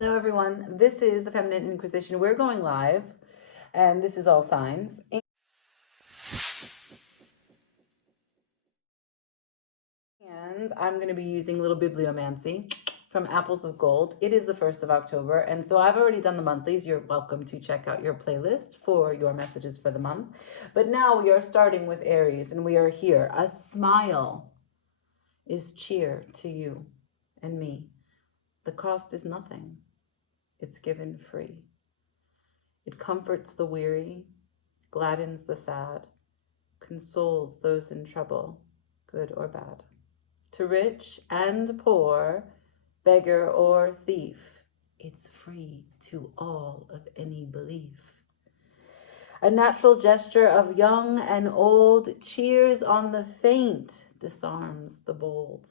Hello everyone, this is the Feminine Inquisition. We're going live, and this is all signs. And I'm going to be using Little Bibliomancy from Apples of Gold. It is the 1st of October, and so I've already done the monthlies. You're welcome to check out your playlist for your messages for the month. But now we are starting with Aries, and we are here. A smile is cheer to you and me. The cost is nothing. It's given free. It comforts the weary, gladdens the sad, consoles those in trouble, good or bad. To rich and poor, beggar or thief, it's free to all of any belief. A natural gesture of young and old, cheers on the faint, disarms the bold.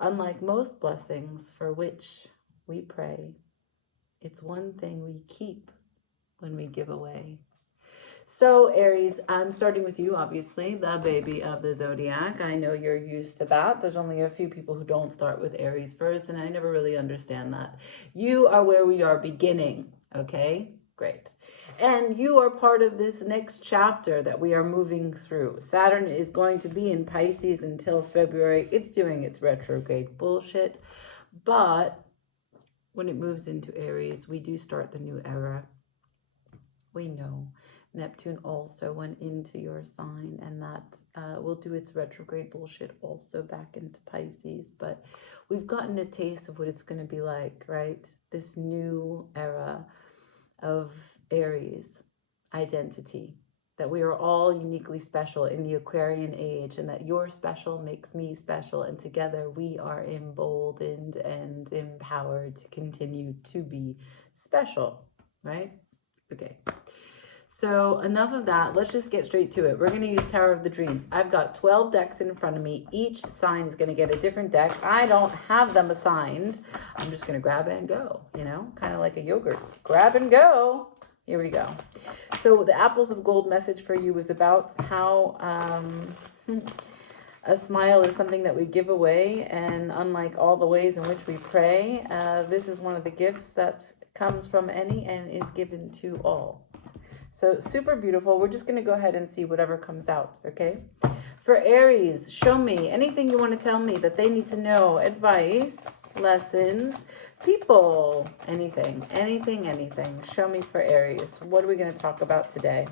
Unlike most blessings for which we pray, it's one thing we keep when we give away. So Aries, I'm starting with you, obviously, the baby of the zodiac. I know you're used to that. There's only a few people who don't start with Aries first, and I never really understand that. You are where we are beginning, okay? Great. And you are part of this next chapter that we are moving through. Saturn is going to be in Pisces until February. It's doing its retrograde bullshit, but when it moves into Aries, we do start the new era. We know Neptune also went into your sign, and that will do its retrograde bullshit also back into Pisces. But we've gotten a taste of what it's going to be like, right? This new era of Aries identity, that we are all uniquely special in the Aquarian age, and that your special makes me special, and together we are emboldened and empowered to continue to be special, right? Okay, so enough of that. Let's just get straight to it. We're going to use Tower of the Dreams. I've got 12 decks in front of me. Each sign is going to get a different deck. I don't have them assigned. I'm just going to grab and go, you know, kind of like a yogurt. Grab and go. Here we go. So the Apples of Gold message for you was about how a smile is something that we give away, and unlike all the ways in which we pray, this is one of the gifts that comes from any and is given to all. So super beautiful. We're just going to go ahead and see whatever comes out, okay? For Aries, show me anything you want to tell me that they need to know. Advice, lessons, people, anything. Show me for Aries. What are we going to talk about today?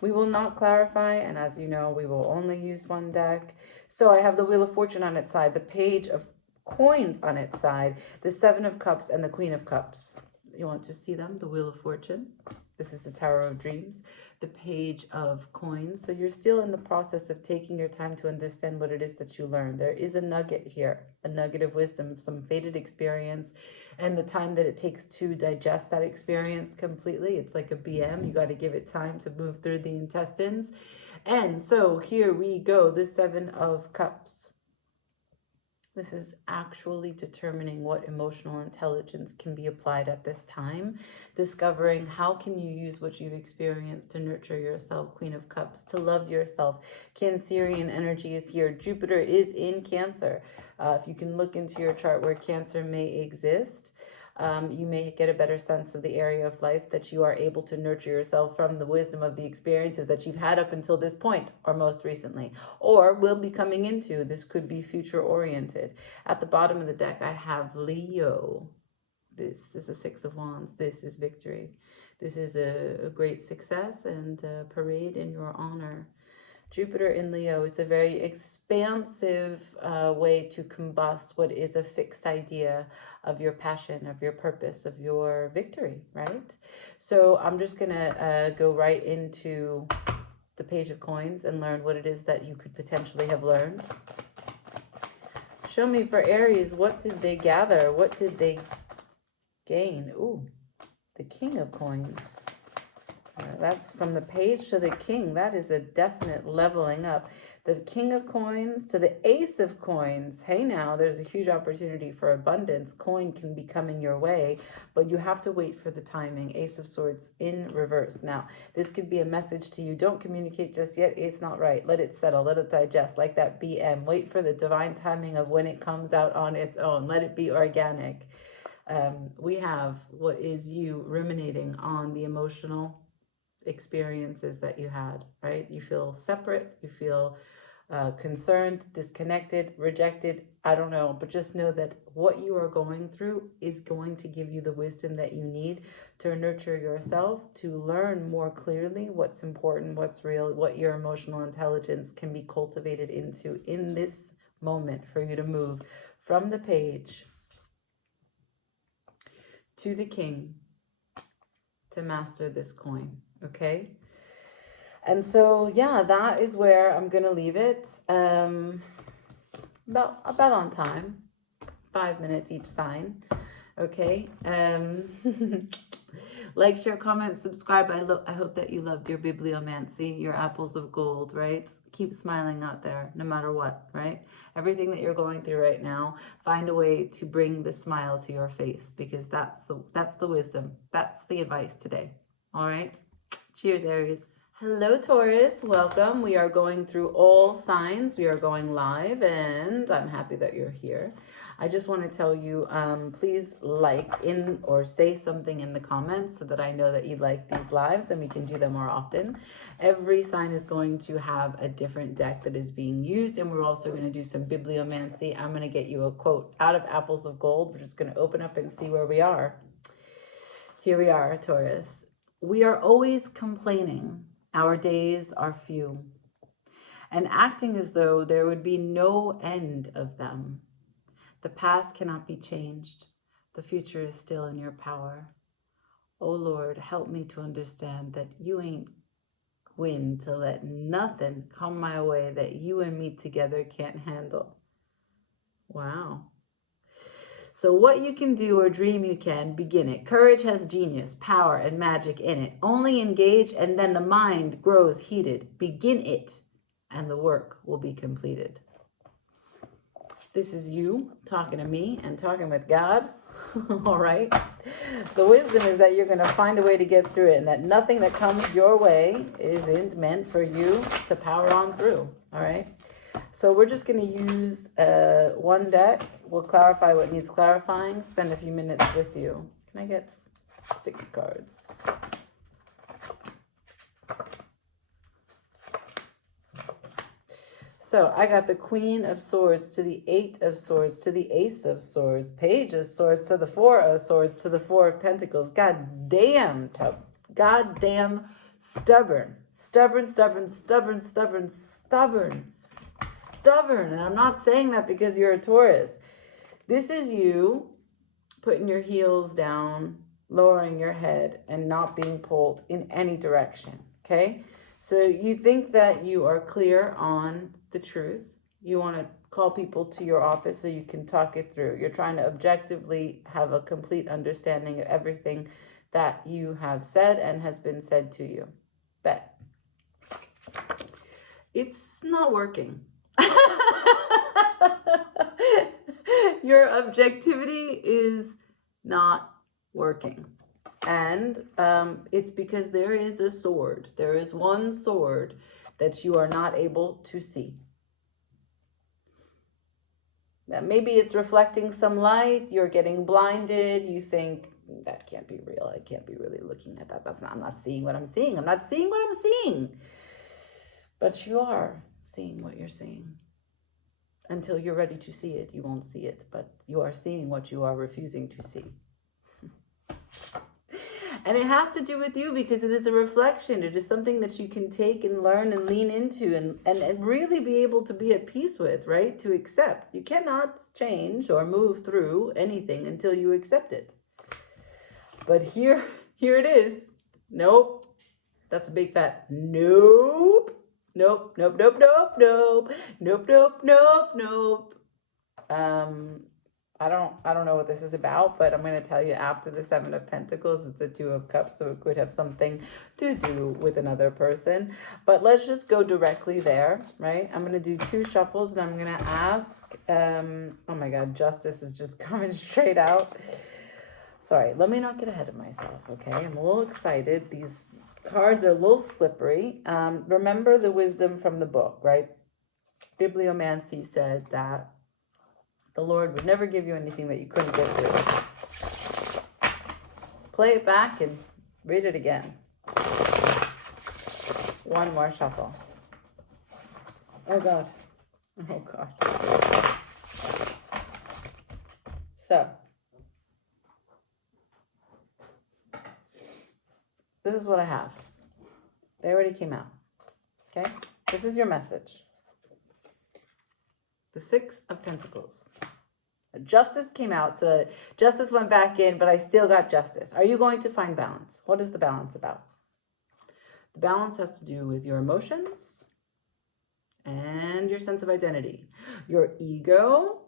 We will not clarify, and as you know, we will only use one deck. So I have the Wheel of Fortune on its side, the Page of Coins on its side, the Seven of Cups, and the Queen of Cups. You want to see them? The Wheel of Fortune. This is the Tower of Dreams, the Page of Coins. So you're still in the process of taking your time to understand what it is that you learn. There is a nugget here, a nugget of wisdom, some faded experience, and the time that it takes to digest that experience completely. It's like a BM. You got to give it time to move through the intestines. And so here we go, the Seven of Cups. This is actually determining what emotional intelligence can be applied at this time, discovering how can you use what you've experienced to nurture yourself, Queen of Cups, to love yourself. Cancerian energy is here. Jupiter is in Cancer. If you can look into your chart where Cancer may exist, you may get a better sense of the area of life that you are able to nurture yourself from the wisdom of the experiences that you've had up until this point, or most recently, or will be coming into. This could be future oriented. At the bottom of the deck, I have Leo. This is a Six of Wands. This is victory. This is a great success and a parade in your honor. Jupiter in Leo, it's a very expansive way to combust what is a fixed idea of your passion, of your purpose, of your victory, right? So I'm just going to go right into the Page of Coins and learn what it is that you could potentially have learned. Show me for Aries, what did they gather? What did they gain? Ooh, the King of Coins. That's from the Page to the King. That is a definite leveling up. the King of Coins to the Ace of Coins. Hey, now there's a huge opportunity for abundance. Coin can be coming your way, but you have to wait for the timing. Ace of Swords in reverse. Now, this could be a message to you. Don't communicate just yet. It's not right. Let it settle. Let it digest, like that BM. Wait for the divine timing of when it comes out on its own. Let it be organic. We have what is you ruminating on the emotional experiences that you had, right? You feel separate, you feel concerned, disconnected, rejected. I don't know, but just know that what you are going through is going to give you the wisdom that you need to nurture yourself, to learn more clearly what's important, what's real, what your emotional intelligence can be cultivated into in this moment, for you to move from the Page to the King to master this coin. Okay, and so yeah, that is where I'm gonna leave it. About on time, 5 minutes each sign. Okay. Like, share, comment, subscribe. I hope that you loved your bibliomancy, your apples of gold, right? Keep smiling out there, no matter what, right? Everything that you're going through right now, find a way to bring the smile to your face, because that's the wisdom. That's the advice today. All right. Cheers, Aries. Hello, Taurus. Welcome. We are going through all signs. We are going live, and I'm happy that you're here. I just want to tell you, please like in or say something in the comments so that I know that you like these lives and we can do them more often. Every sign is going to have a different deck that is being used, and we're also going to do some bibliomancy. I'm going to get you a quote out of Apples of Gold. We're just going to open up and see where we are. Here we are, Taurus. We are always complaining. Our days are few, and acting as though there would be no end of them. The past cannot be changed. The future is still in your power. Oh Lord, help me to understand that you ain't win to let nothing come my way that you and me together can't handle. Wow. So what you can do or dream you can, begin it. Courage has genius, power, and magic in it. Only engage, and then the mind grows heated. Begin it, and the work will be completed. This is you talking to me and talking with God. All right. The wisdom is that you're going to find a way to get through it, and that nothing that comes your way isn't meant for you to power on through. All right. So we're just going to use one deck. We'll clarify what needs clarifying, spend a few minutes with you. Can I get 6 cards? So I got the Queen of Swords to the 8 of Swords to the Ace of Swords, Page of Swords to the 4 of Swords to the 4 of Pentacles. God damn stubborn. And I'm not saying that because you're a Taurus. This is you putting your heels down, lowering your head, and not being pulled in any direction, okay? So you think that you are clear on the truth. You want to call people to your office so you can talk it through. You're trying to objectively have a complete understanding of everything that you have said and has been said to you. Bet. It's not working. Your objectivity is not working, and it's because there is a sword. There is one sword that you are not able to see. Now, maybe it's reflecting some light. You're getting blinded. You think that can't be real. I can't be really looking at that. I'm not seeing what I'm seeing. I'm not seeing what I'm seeing. But you are seeing what you're seeing. Until you're ready to see it, you won't see it, but you are seeing what you are refusing to see. And it has to do with you because it is a reflection. It is something that you can take and learn and lean into and really be able to be at peace with, right? To accept. You cannot change or move through anything until you accept it. But here it is. Nope. That's a big fat nope. Nope. I don't know what this is about, but I'm going to tell you after the Seven of Pentacles is the Two of Cups, so it could have something to do with another person. But let's just go directly there, right? I'm going to do 2 shuffles, and I'm going to ask, oh my God, Justice is just coming straight out. Sorry, let me not get ahead of myself, okay? I'm a little excited. These cards are a little slippery. Remember the wisdom from the book, right? Bibliomancy said that the Lord would never give you anything that you couldn't get through. Play it back and read it again. 1 more shuffle. Oh God. Oh God. So, this is what I have. They already came out. Okay? This is your message. The 6 of Pentacles. Justice came out, so Justice went back in, but I still got Justice. Are you going to find balance? What is the balance about? The balance has to do with your emotions and your sense of identity, your ego,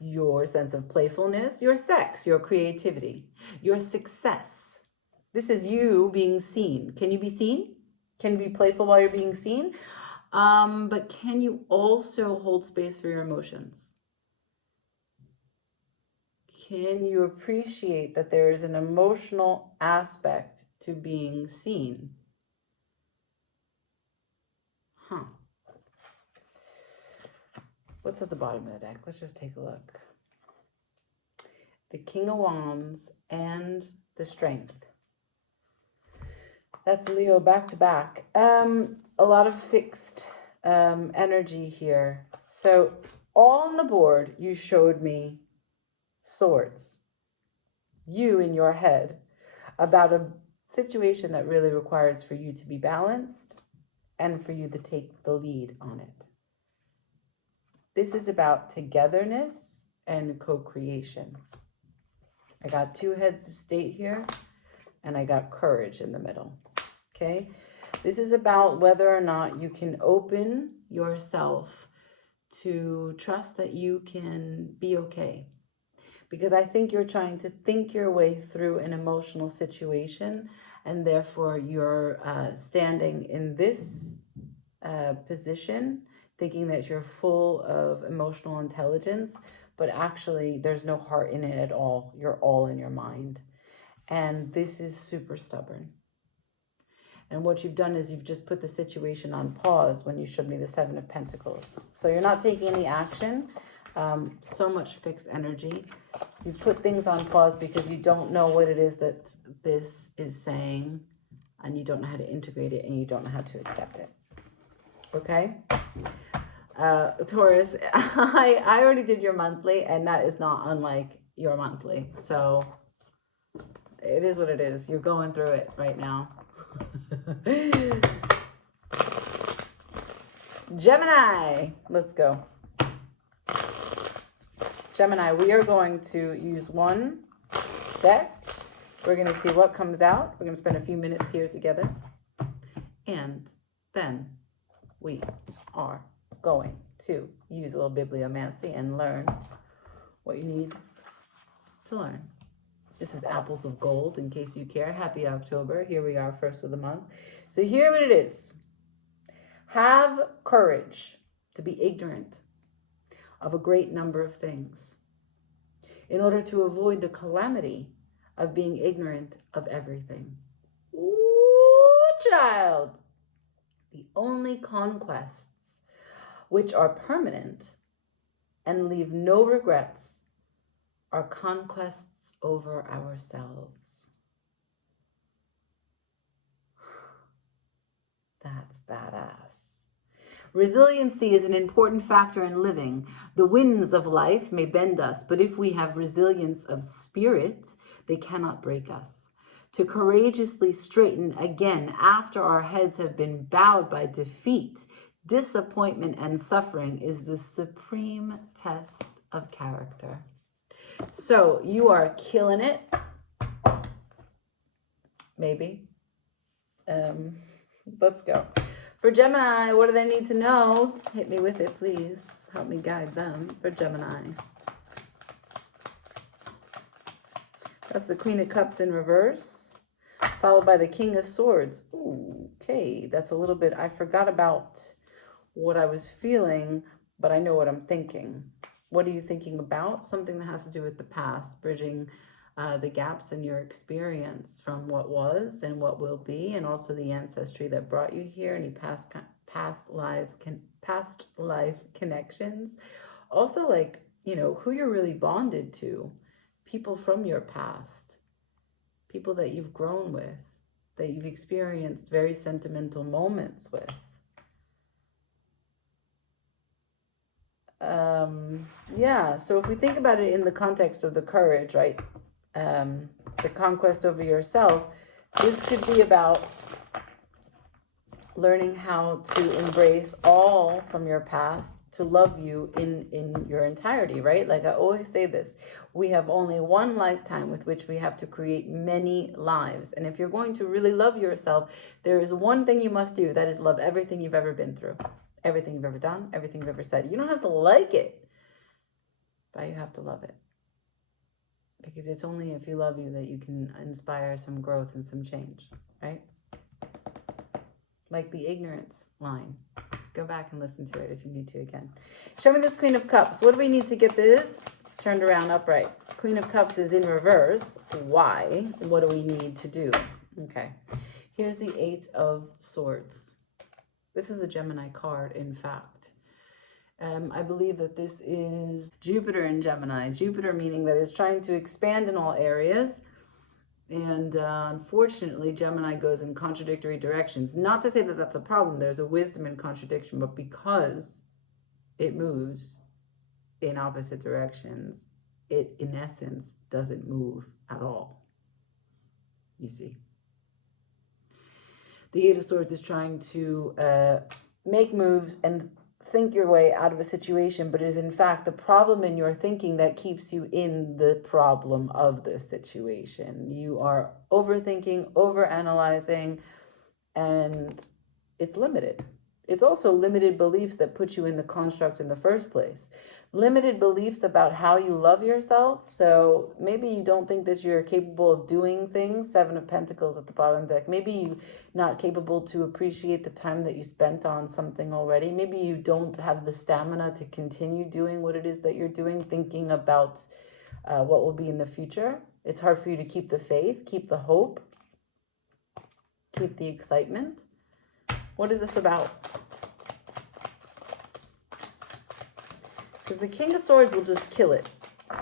your sense of playfulness, your sex, your creativity, your success. This is you being seen. Can you be seen? Can you be playful while you're being seen? But can you also hold space for your emotions? Can you appreciate that there is an emotional aspect to being seen? Huh. What's at the bottom of the deck? Let's just take a look. The King of Wands and the Strength. That's Leo back to back. A lot of fixed energy here. So all on the board, you showed me swords. You in your head about a situation that really requires for you to be balanced and for you to take the lead on it. This is about togetherness and co-creation. I got 2 heads of state here, and I got courage in the middle. Okay? This is about whether or not you can open yourself to trust that you can be okay. Because I think you're trying to think your way through an emotional situation, and therefore you're standing in this position, thinking that you're full of emotional intelligence, but actually there's no heart in it at all. You're all in your mind. And this is super stubborn. And what you've done is you've just put the situation on pause when you showed me the 7 of Pentacles. So you're not taking any action. So much fixed energy. You put things on pause because you don't know what it is that this is saying, and you don't know how to integrate it, and you don't know how to accept it. Okay? Taurus, I already did your monthly, and that is not unlike your monthly. So it is what it is. You're going through it right now. Gemini, let's go. Gemini, we are going to use 1 deck. We're going to see what comes out. We're going to spend a few minutes here together. And then we are going to use a little bibliomancy and learn what you need to learn. This is Apples of Gold, in case you care. Happy October. Here we are, first of the month. So here what it is. Have courage to be ignorant of a great number of things in order to avoid the calamity of being ignorant of everything. Ooh, child. The only conquests which are permanent and leave no regrets are conquests over ourselves. That's badass. Resiliency is an important factor in living. The winds of life may bend us, but if we have resilience of spirit, they cannot break us. To courageously straighten again after our heads have been bowed by defeat, disappointment, and suffering is the supreme test of character. So you are killing it. Maybe. Let's go. For Gemini, what do they need to know? Hit me with it, please. Help me guide them. For Gemini. That's the Queen of Cups in reverse, followed by the King of Swords. Ooh, okay, that's a little bit, I forgot about what I was feeling, but I know what I'm thinking. What are you thinking about? Something that has to do with the past, bridging the gaps in your experience from what was and what will be, and also the ancestry that brought you here, any past life connections. Also, like, you know, who you're really bonded to, people from your past, people that you've grown with, that you've experienced very sentimental moments with. Yeah, so if we think about it in the context of the courage, right? The conquest over yourself, this could be about learning how to embrace all from your past, to love you in your entirety, right? Like I always say this, we have only one lifetime with which we have to create many lives. And if you're going to really love yourself, there is one thing you must do, that is love everything you've ever been through, everything you've ever done, everything you've ever said. You don't have to like it, but you have to love it. Because it's only if you love you that you can inspire some growth and some change, right? Like the ignorance line. Go back and listen to it if you need to again. Show me this Queen of Cups. What do we need to get this turned around upright? Queen of Cups is in reverse. Why? What do we need to do? Okay. Here's the Eight of Swords. This is a Gemini card, in fact. I believe that this is Jupiter in Gemini. Jupiter meaning that it's trying to expand in all areas. And unfortunately, Gemini goes in contradictory directions. Not to say that that's a problem. There's a wisdom in contradiction. But because it moves in opposite directions, it, in essence, doesn't move at all. You see. The Eight of Swords is trying to make moves and think your way out of a situation, but it is in fact the problem in your thinking that keeps you in the problem of the situation. You are overthinking, overanalyzing, and it's limited. It's also limited beliefs that put you in the construct in the first place. Limited beliefs about how you love yourself. So maybe you don't think that you're capable of doing things. Seven of Pentacles at the bottom deck. Maybe you're not capable to appreciate the time that you spent on something already. Maybe you don't have the stamina to continue doing what it is that you're doing, thinking about what will be in the future. It's hard for you to keep the faith, keep the hope, keep the excitement. What is this about? Because the King of Swords will just kill it.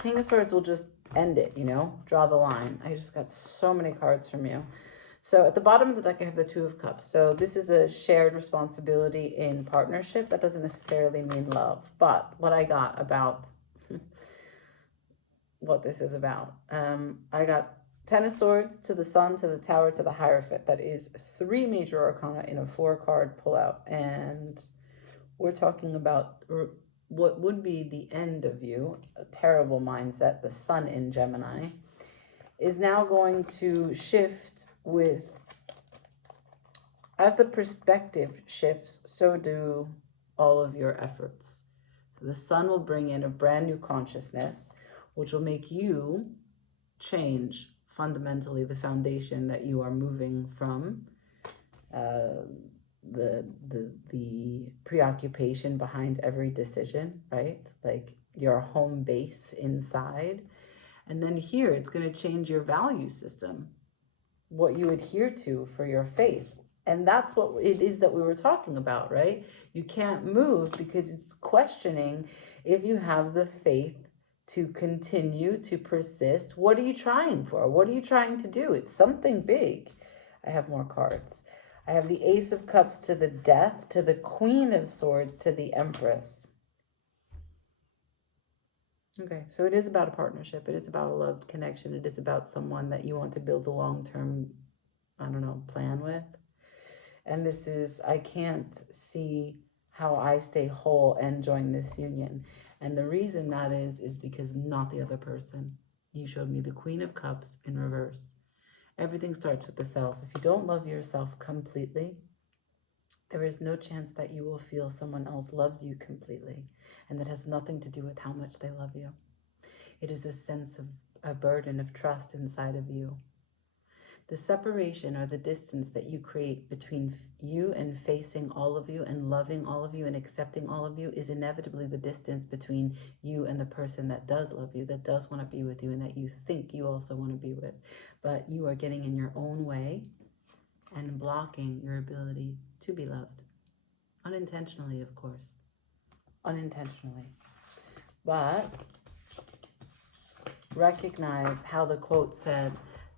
King of Swords will just end it, you know, draw the line. I just got so many cards from you. So at the bottom of the deck, I have the Two of Cups. So this is a shared responsibility in partnership. That doesn't necessarily mean love. But what I got about what this is about, I got Ten of Swords to the Sun, to the Tower, to the Hierophant. That is 3 major arcana in a 4-card pullout. And we're talking about what would be the end of you, a terrible mindset, the Sun in Gemini, is now going to shift with, as the perspective shifts, so do all of your efforts. So the Sun will bring in a brand new consciousness, which will make you change fundamentally the foundation that you are moving from, the preoccupation behind every decision, right? Like your home base inside. And then here, it's going to change your value system, what you adhere to for your faith. And that's what it is that we were talking about, right? You can't move because it's questioning if you have the faith to continue to persist. What are you trying for? What are you trying to do? It's something big. I have more cards. I have the Ace of Cups to the Death, to the Queen of Swords, to the Empress. Okay, so it is about a partnership. It is about a loved connection. It is about someone that you want to build a long-term, I don't know, plan with. And this is, I can't see how I stay whole and join this union. And the reason that is because not the other person. You showed me the Queen of Cups in reverse. Everything starts with the self. If you don't love yourself completely, there is no chance that you will feel someone else loves you completely. And that has nothing to do with how much they love you. It is a sense a burden of trust inside of you. The separation or the distance that you create between you and facing all of you and loving all of you and accepting all of you is inevitably the distance between you and the person that does love you, that does want to be with you, and that you think you also want to be with. But you are getting in your own way and blocking your ability to be loved. Unintentionally, of course. Unintentionally. But recognize how the quote said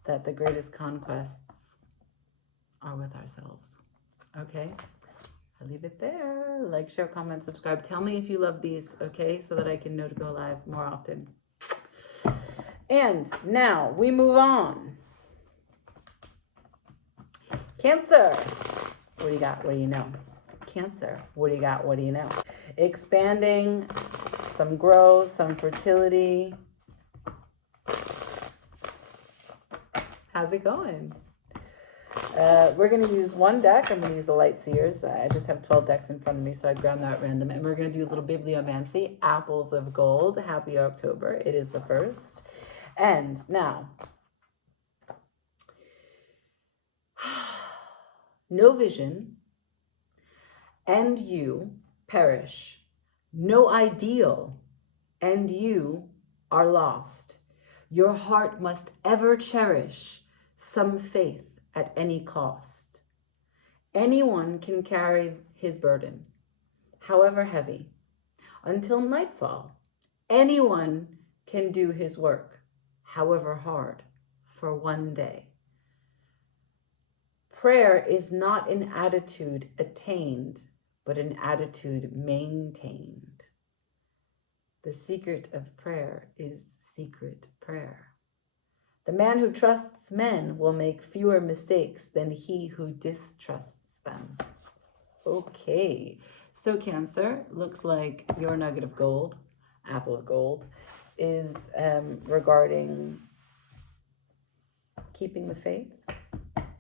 that the greatest conquests are with ourselves. Okay? I'll leave it there. Like, share, comment, subscribe. Tell me if you love these, okay? So that I can know to go live more often. And now we move on. Cancer. What do you got? What do you know? Cancer. What do you got? What do you know? Expanding, some growth, some fertility. How's it going? We're going to use one deck. I'm going to use the Light Seers. I just have 12 decks in front of me, so I grabbed that at random. And we're going to do a little bibliomancy. Apples of Gold. Happy October. It is the 1st. And now, no vision, and you perish. No ideal, and you are lost. Your heart must ever cherish some faith at any cost. Anyone can carry his burden, however heavy, until nightfall. Anyone can do his work, however hard, for one day. Prayer is not an attitude attained, but an attitude maintained. The secret of prayer is secret prayer. The man who trusts men will make fewer mistakes than he who distrusts them. Okay, so Cancer, looks like your nugget of gold, apple of gold, is regarding keeping the faith,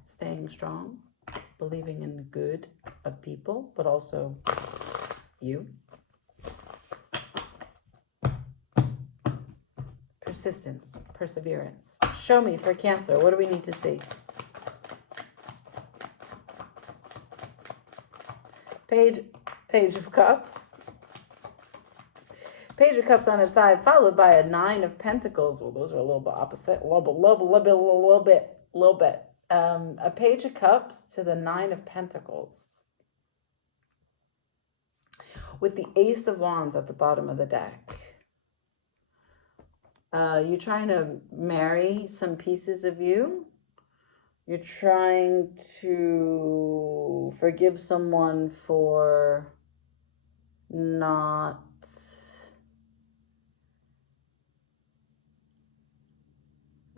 staying strong, believing in the good of people, but also you. Persistence, perseverance. Show me for Cancer. What do we need to see? Page of Cups. Page of Cups on its side, followed by a 9 of Pentacles. Well, those are a little bit opposite. A little bit. A Page of Cups to the 9 of Pentacles. With the Ace of Wands at the bottom of the deck. You're trying to marry some pieces of you. You're trying to forgive someone for not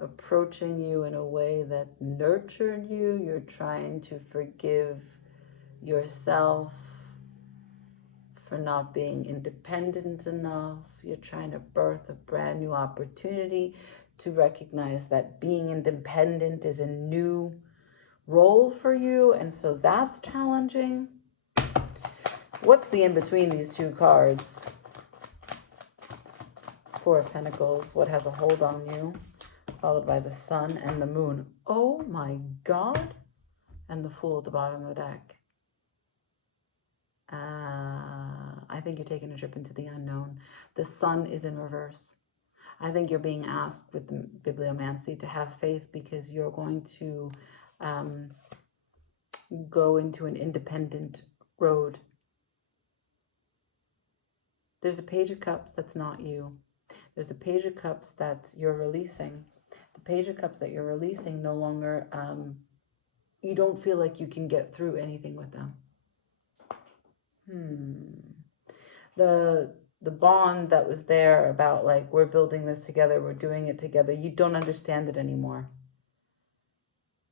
approaching you in a way that nurtured you. You're trying to forgive yourself for not being independent enough. You're trying to birth a brand new opportunity to recognize that being independent is a new role for you, and so that's challenging. What's the in between these two cards? 4 of Pentacles, what has a hold on you, followed by the Sun and the Moon. Oh my God. And the Fool at the bottom of the deck. I think you're taking a trip into the unknown. The Sun is in reverse. I think you're being asked with the bibliomancy to have faith because you're going to go into an independent road. There's a Page of Cups that's not you. There's a Page of Cups that you're releasing. The Page of Cups that you're releasing no longer, you don't feel like you can get through anything with them. The bond that was there about like, we're building this together, we're doing it together, you don't understand it anymore.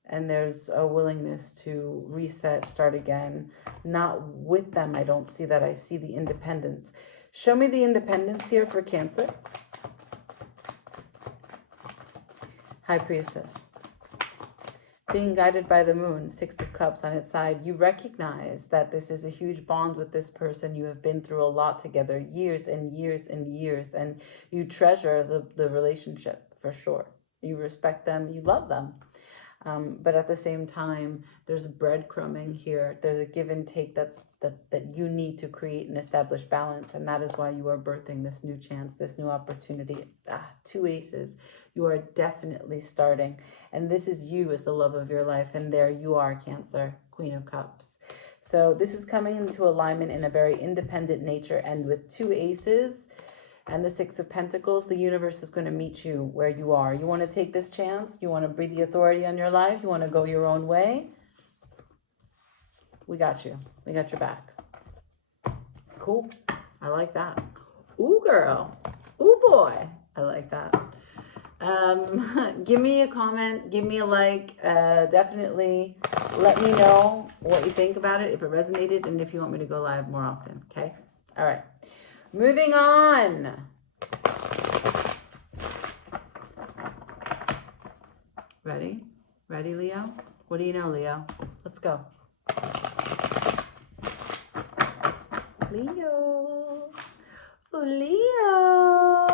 And there's a willingness to reset, start again. Not with them, I don't see that. I see the independence. Show me the independence here for Cancer. High Priestess. Being guided by the Moon, 6 of Cups on its side, you recognize that this is a huge bond with this person. You have been through a lot together, years and years and years, and you treasure the relationship for sure. You respect them, you love them. But at the same time, there's breadcrumbing here. There's a give and take that you need to create and establish balance. And that is why you are birthing this new chance, this new opportunity. Two aces. You are definitely starting. And this is you as the love of your life. And there you are, Cancer, Queen of Cups. So this is coming into alignment in a very independent nature. And with two aces and the Six of Pentacles, the universe is going to meet you where you are. You want to take this chance? You want to breathe the authority on your life? You want to go your own way? We got you. We got your back. Cool. I like that. Ooh, girl. Ooh, boy. I like that. Give me a comment. Give me a like. Definitely let me know what you think about it, if it resonated, and if you want me to go live more often. Okay? All right. Moving on. Ready? Ready, Leo? What do you know, Leo? Let's go. Leo. Oh, Leo.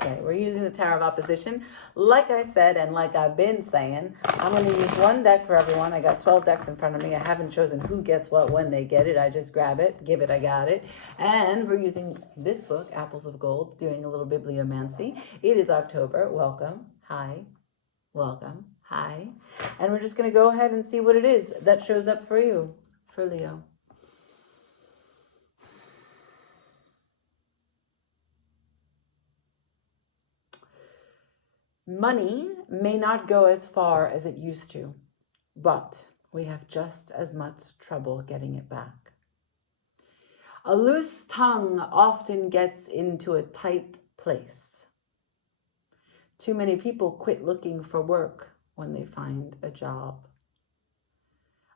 Okay, we're using the Tower of Opposition. Like I said, and like I've been saying, I'm going to use one deck for everyone. I got 12 decks in front of me. I haven't chosen who gets what when they get it. I just grab it, give it, I got it. And we're using this book, Apples of Gold, doing a little bibliomancy. It is October. Welcome. Hi. Welcome. Hi. And we're just going to go ahead and see what it is that shows up for you, for Leo. Money may not go as far as it used to, but we have just as much trouble getting it back. A loose tongue often gets into a tight place. Too many people quit looking for work when they find a job.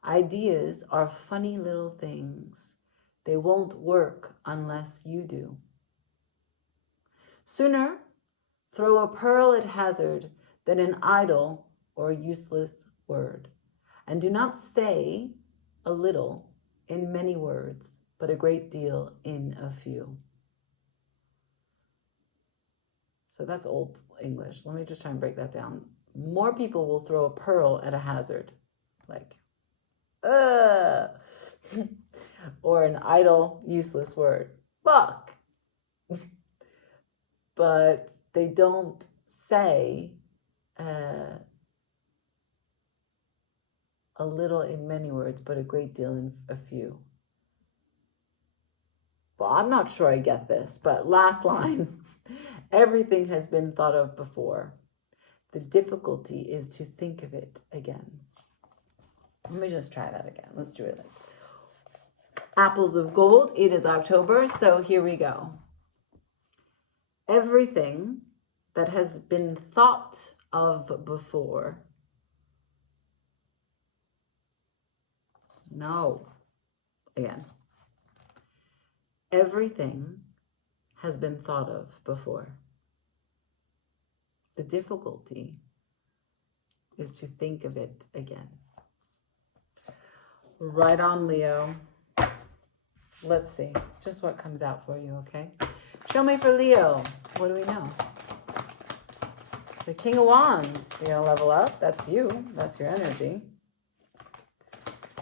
Ideas are funny little things. They won't work unless you do. Sooner throw a pearl at hazard than an idle or useless word. And do not say a little in many words, but a great deal in a few. So that's old English. Let me just try and break that down. More people will throw a pearl at a hazard, like, or an idle, useless word, fuck. But they don't say a little in many words, but a great deal in a few. Well, I'm not sure I get this, but last line. Everything has been thought of before. The difficulty is to think of it again. Let me just try that again. Let's do it. Apples of Gold. It is October, so here we go. Everything that has been thought of before. No. Again. Everything has been thought of before. The difficulty is to think of it again. Right on, Leo. Let's see just what comes out for you, okay? Show me for Leo. What do we know? The King of Wands. You're going to level up. That's you. That's your energy.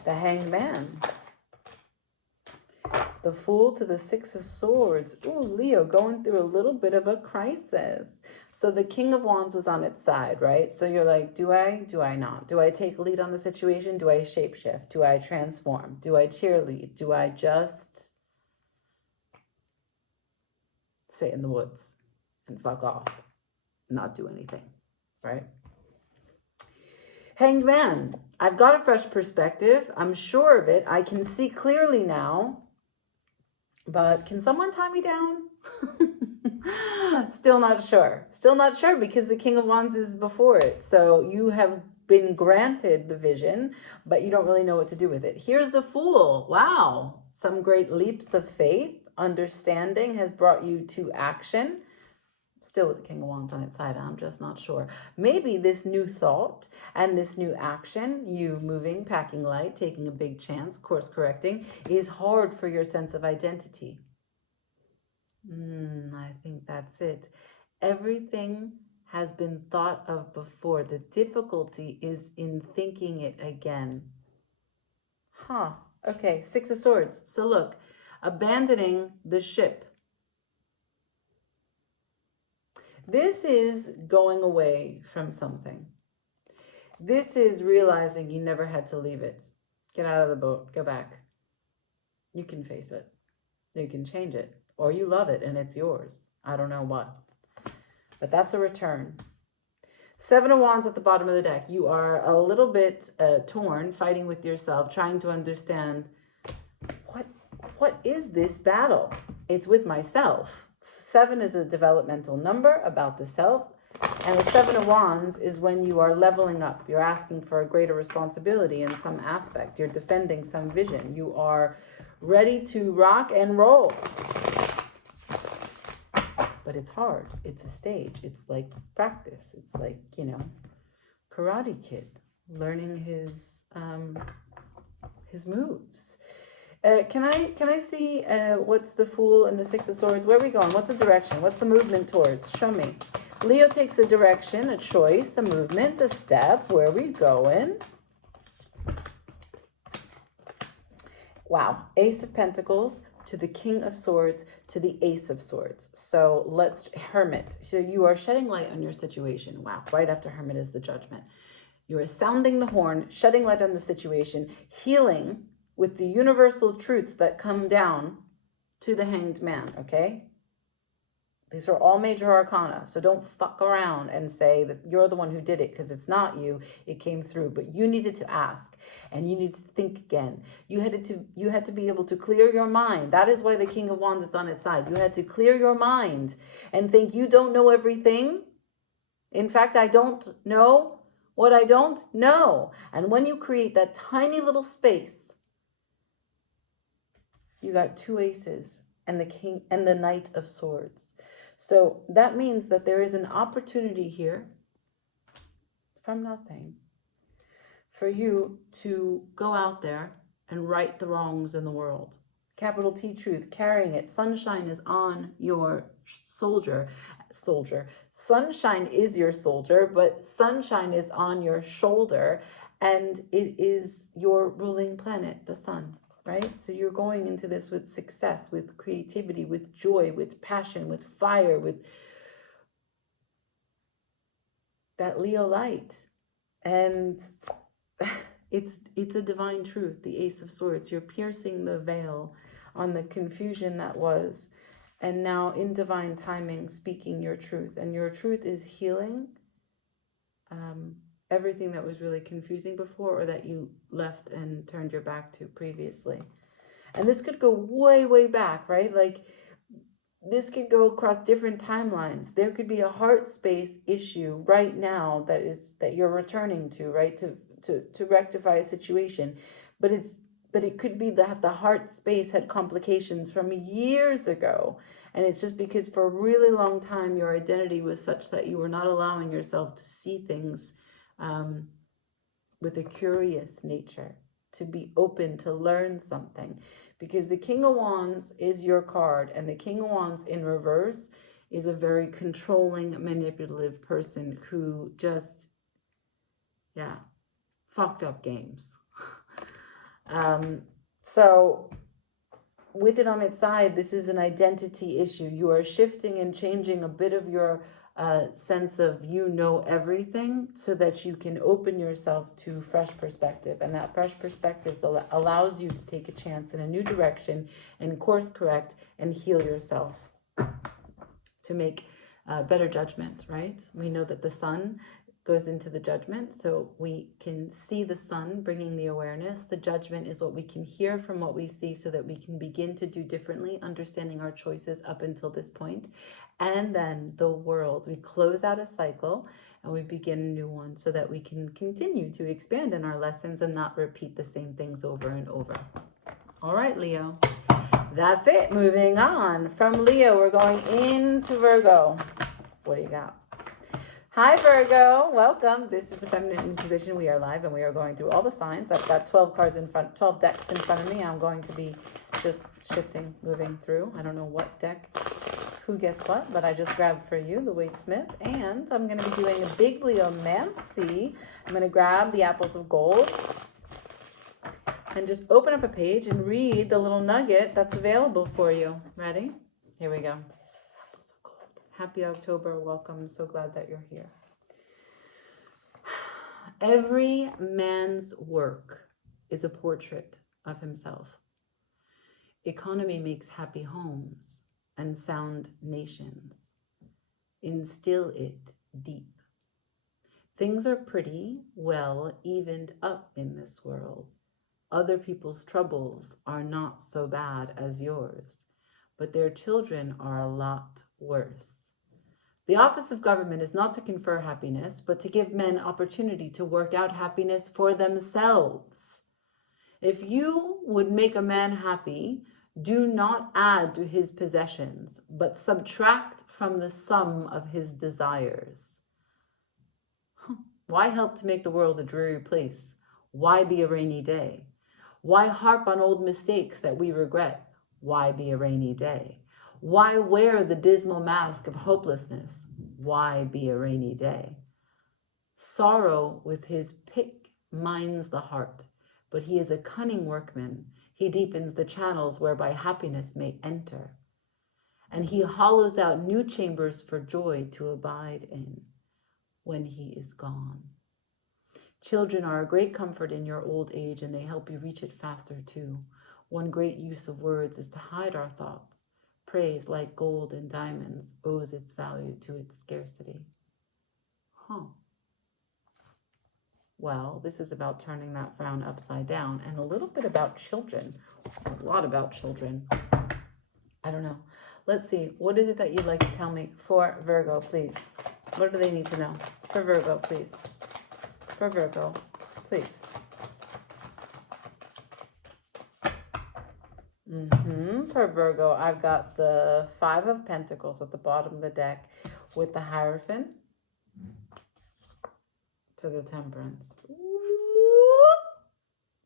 The Hanged Man. The Fool to the Six of Swords. Ooh, Leo, going through a little bit of a crisis. So the King of Wands was on its side, right? So you're like, do I not? Do I take lead on the situation? Do I shapeshift? Do I transform? Do I cheerlead? Do I just sit in the woods and fuck off, not do anything, right? Hanged Man. I've got a fresh perspective. I'm sure of it. I can see clearly now. But can someone tie me down? Still not sure. Still not sure because the King of Wands is before it. So you have been granted the vision, but you don't really know what to do with it. Here's the Fool. Wow. Some great leaps of faith. Understanding has brought you to action. Still with the King of Wands on its side, I'm just not sure. Maybe this new thought and this new action, you moving, packing light, taking a big chance, course correcting, is hard for your sense of identity. I think that's it. Everything has been thought of before. The difficulty is in thinking it again. Huh. Okay, Six of Swords. So look, abandoning the ship. This is going away from something. This is realizing you never had to leave it. Get out of the boat. Go back. You can face it. You can change it. Or you love it and it's yours. I don't know what. But that's a return. Seven of Wands at the bottom of the deck. You are a little bit torn, fighting with yourself, trying to understand what is this battle? It's with myself. Seven is a developmental number about the self. And the Seven of Wands is when you are leveling up. You're asking for a greater responsibility in some aspect. You're defending some vision. You are ready to rock and roll. But it's hard. It's a stage. It's like practice. It's like, you know, Karate Kid learning his moves. Can I see what's the Fool and the Six of Swords? Where are we going? What's the direction? What's the movement towards? Show me. Leo takes a direction, a choice, a movement, a step. Where are we going? Wow. Ace of Pentacles to the King of Swords to the Ace of Swords. So let's, Hermit. So you are shedding light on your situation. Wow. Right after Hermit is the Judgment. You are sounding the horn, shedding light on the situation, healing with the universal truths that come down to the Hanged Man, okay? These are all major arcana, so don't fuck around and say that you're the one who did it, because it's not you. It came through, but you needed to ask and you need to think again. You had to be able to clear your mind. That is why the King of Wands is on its side. You had to clear your mind and think you don't know everything. In fact, I don't know what I don't know. And when you create that tiny little space, you got two aces and the King and the Knight of Swords. So that means that there is an opportunity here from nothing for you to go out there and right the wrongs in the world. Capital T truth, carrying it. Sunshine is on your soldier. Sunshine is your soldier, but sunshine is on your shoulder, and it is your ruling planet, the sun. Right? So you're going into this with success, with creativity, with joy, with passion, with fire, with that Leo light. And it's a divine truth, the Ace of Swords. You're piercing the veil on the confusion that was, and now in divine timing, speaking your truth. And your truth is healing everything that was really confusing before, or that you left and turned your back to previously. And this could go way, way back, right? Like this could go across different timelines. There could be a heart space issue right now that you're returning to, right? To rectify a situation. But it could be that the heart space had complications from years ago. And it's just because for a really long time, your identity was such that you were not allowing yourself to see things with a curious nature, to be open to learn something. Because the King of Wands is your card, and the King of Wands in reverse is a very controlling, manipulative person who just, fucked up games. So with it on its side, this is an identity issue. You are shifting and changing a bit of your sense of you know everything, so that you can open yourself to fresh perspective. And that fresh perspective allows you to take a chance in a new direction and course correct and heal yourself to make better judgment, right? We know that the sun goes into the judgment, so we can see the sun bringing the awareness. The judgment is what we can hear from what we see, so that we can begin to do differently, understanding our choices up until this point. And then the world, we close out a cycle and we begin a new one, so that we can continue to expand in our lessons and not repeat the same things over and over. All right, Leo, that's it. Moving on from Leo, we're going into Virgo. What do you got? Hi, Virgo. Welcome. This is the Feminine Inquisition. We are live and we are going through all the signs. I've got 12 cards in front, 12 decks in front of me. I'm going to be just shifting, moving through. I don't know what deck who gets what, but I just grabbed for you the Wade Smith, and I'm going to be doing a bibliomancy. I'm going to grab the apples of gold and just open up a page and read the little nugget that's available for you. Ready? Here we go. Apples of gold. Happy October. Welcome. So glad that you're here. Every man's work is a portrait of himself. Economy makes happy homes and sound nations. Instill it deep. Things are pretty well evened up in this world. Other people's troubles are not so bad as yours, but their children are a lot worse. The office of government is not to confer happiness, but to give men opportunity to work out happiness for themselves. If you would make a man happy, do not add to his possessions, but subtract from the sum of his desires. Why help to make the world a dreary place? Why be a rainy day? Why harp on old mistakes that we regret? Why be a rainy day? Why wear the dismal mask of hopelessness? Why be a rainy day? Sorrow with his pick mines the heart, but he is a cunning workman. He deepens the channels whereby happiness may enter, and he hollows out new chambers for joy to abide in when he is gone. Children are a great comfort in your old age, and they help you reach it faster too. One great use of words is to hide our thoughts. Praise, like gold and diamonds, owes its value to its scarcity. Well, this is about turning that frown upside down, and a little bit about children. A lot about children. I don't know. Let's see. What is it that you'd like to tell me for Virgo, please? What do they need to know? For Virgo, please. For Virgo, please. For Virgo, I've got the Five of Pentacles at the bottom of the deck with the Hierophant to the Temperance.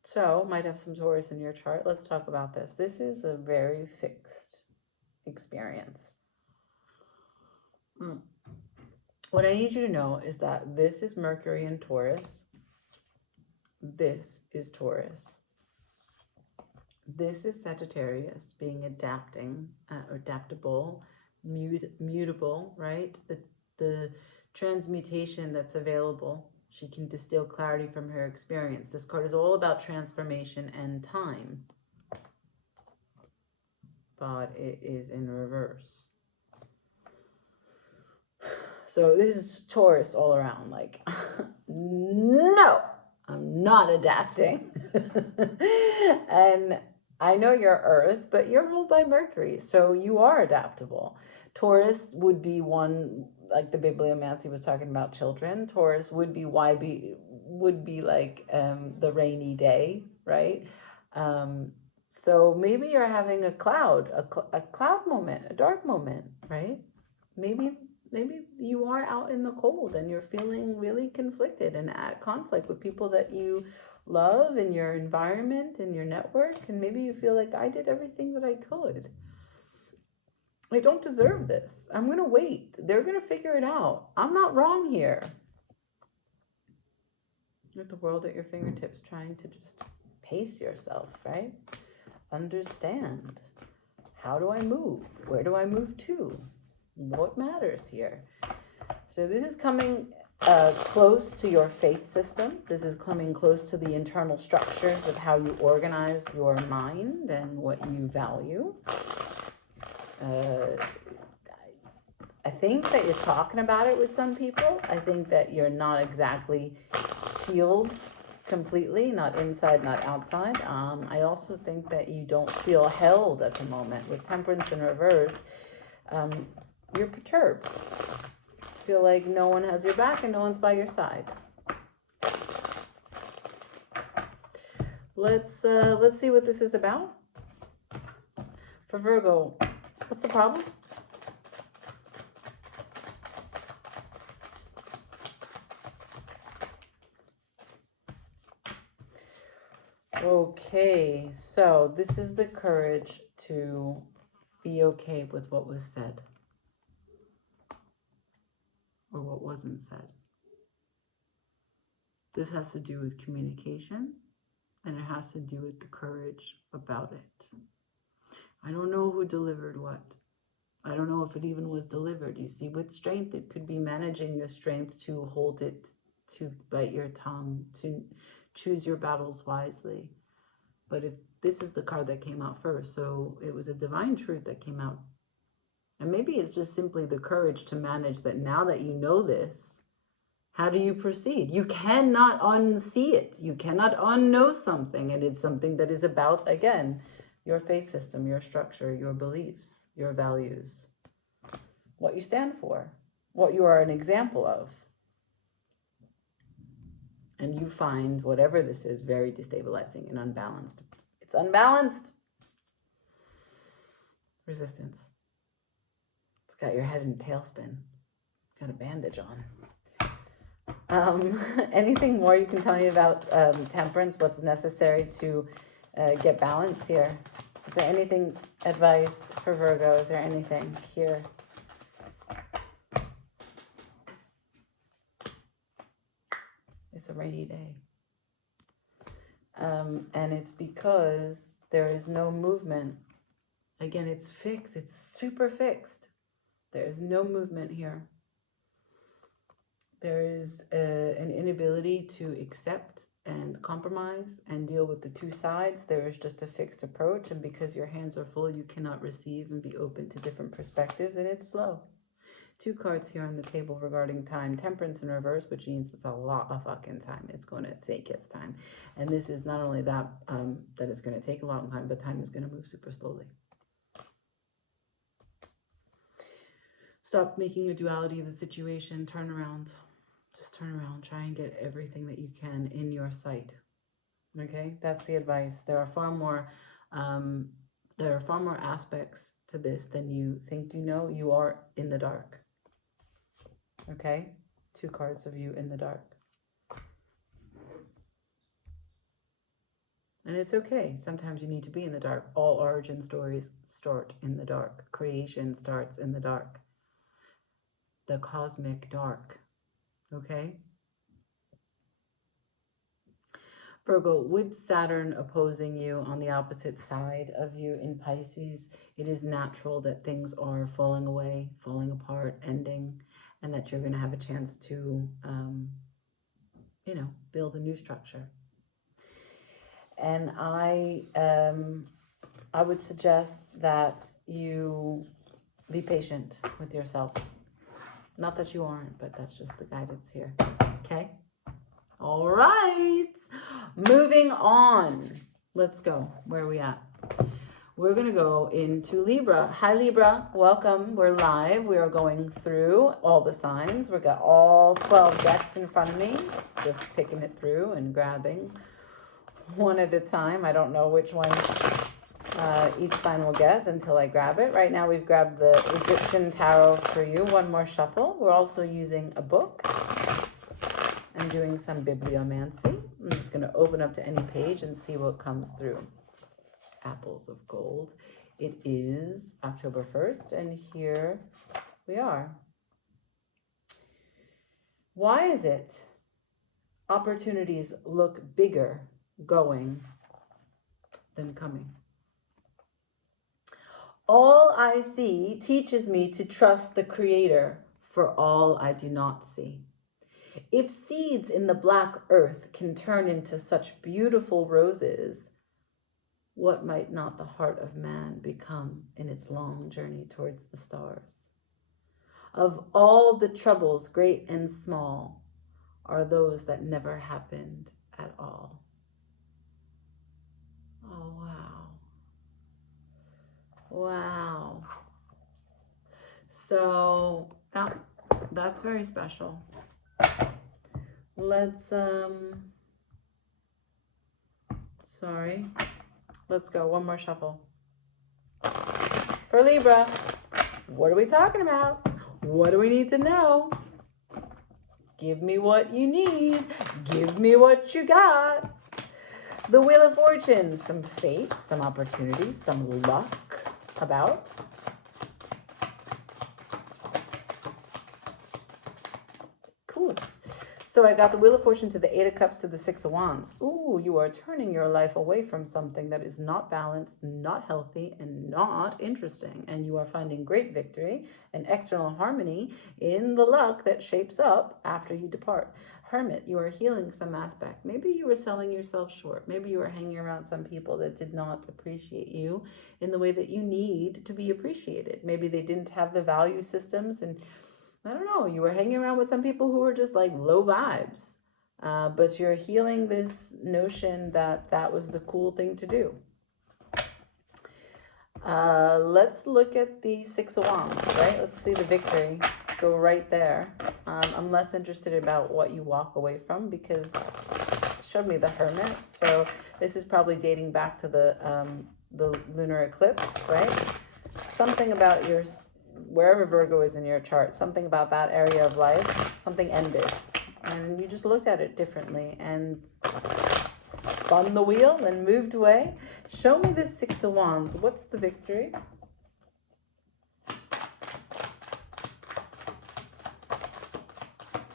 So, might have some Taurus in your chart. Let's talk about this. This is a very fixed experience. What I need you to know is that this is Mercury in Taurus. This is Taurus. This is Sagittarius, being adaptable, mutable, right? The transmutation that's available. She can distill clarity from her experience. This card is all about transformation and time, but it is in reverse. So this is Taurus all around, like, no, I'm not adapting. And I know you're Earth, but you're ruled by Mercury, so you are adaptable. Taurus would be one, like the bibliomancy was talking about children. Taurus would be like the rainy day, right? So maybe you're having a cloud moment, a dark moment, right? Maybe you are out in the cold and you're feeling really conflicted and at conflict with people that you love in your environment and your network, and maybe you feel like I did everything that I could. I don't deserve this. I'm going to wait. They're going to figure it out. I'm not wrong here. With the world at your fingertips, trying to just pace yourself, right? Understand. How do I move? Where do I move to? What matters here? So this is coming close to your faith system. This is coming close to the internal structures of how you organize your mind and what you value. I think that you're talking about it with some people. I think that you're not exactly healed completely, not inside, not outside. I also think that you don't feel held at the moment. With Temperance in reverse, you're perturbed. Feel like no one has your back and no one's by your side. Let's see what this is about. For Virgo, what's the problem? Okay, so this is the courage to be okay with what was said. or what wasn't said. This has to do with communication, and it has to do with the courage about it. I don't know who delivered what. I don't know if it even was delivered. You see, with strength, it could be managing your strength to hold it, to bite your tongue, to choose your battles wisely. But if this is the card that came out first, so it was a divine truth that came out. And maybe it's just simply the courage to manage that. Now that you know this, how do you proceed? You cannot unsee it. You cannot unknow something. And it's something that is about, again, your faith system, your structure, your beliefs, your values, what you stand for, what you are an example of. And you find whatever this is very destabilizing and unbalanced. It's unbalanced. Resistance. It's got your head in a tailspin. Got a bandage on. Anything more you can tell me about temperance? What's necessary to get balance here? Is there anything, advice for Virgo? Is there anything here? It's a rainy day. And it's because there is no movement. Again, it's fixed. It's super fixed. There is no movement here. There is an inability to accept and compromise and deal with the two sides. There is just a fixed approach. And because your hands are full, you cannot receive and be open to different perspectives. And it's slow. 2 cards here on the table regarding time. Temperance in reverse, which means it's a lot of fucking time. It's going to take its time. And this is not only that, that it's going to take a long time, but time is going to move super slowly. Stop making a duality of the situation. Turn around. Just turn around. Try and get everything that you can in your sight. Okay? That's the advice. There are far more aspects to this than you think you know. You are in the dark. Okay? 2 cards of you in the dark. And it's okay. Sometimes you need to be in the dark. All origin stories start in the dark. Creation starts in the dark. The cosmic dark. Okay? Virgo, with Saturn opposing you on the opposite side of you in Pisces, it is natural that things are falling away, falling apart, ending, and that you're going to have a chance to, build a new structure. And I would suggest that you be patient with yourself. Not that you aren't, but that's just the guidance here. Okay? All right. Moving on. Let's go. Where are we at? We're going to go into Libra. Hi, Libra. Welcome. We're live. We are going through all the signs. We've got all 12 decks in front of me. Just picking it through and grabbing one at a time. I don't know which one each sign will get until I grab it. Right now we've grabbed the Egyptian Tarot for you. One more shuffle. We're also using a book and doing some bibliomancy. I'm just going to open up to any page and see what comes through. Apples of Gold. It is October 1st, and here we are. Why is it opportunities look bigger going than coming? All I see teaches me to trust the Creator for all I do not see. If seeds in the black earth can turn into such beautiful roses, what might not the heart of man become in its long journey towards the stars? Of all the troubles, great and small, are those that never happened at all. Oh, wow. Wow. So, that's very special. Let's, let's go. One more shuffle. For Libra, what are we talking about? What do we need to know? Give me what you need. Give me what you got. The Wheel of Fortune, some fate, some opportunities, some luck about. Ooh. So I got the Wheel of Fortune to the Eight of Cups to the Six of Wands. Ooh, you are turning your life away from something that is not balanced, not healthy, and not interesting. And you are finding great victory and external harmony in the luck that shapes up after you depart. Hermit, you are healing some aspect. Maybe you were selling yourself short. Maybe you were hanging around some people that did not appreciate you in the way that you need to be appreciated. Maybe they didn't have the value systems, and I don't know, you were hanging around with some people who were just like low vibes. But you're healing this notion that that was the cool thing to do. Let's look at the Six of Wands, right? Let's see the victory. Go right there. I'm less interested about what you walk away from because it showed me the Hermit. So this is probably dating back to the lunar eclipse, right? Something about your, wherever Virgo is in your chart, something about that area of life, something ended. And you just looked at it differently and spun the wheel and moved away. Show me this Six of Wands. What's the victory?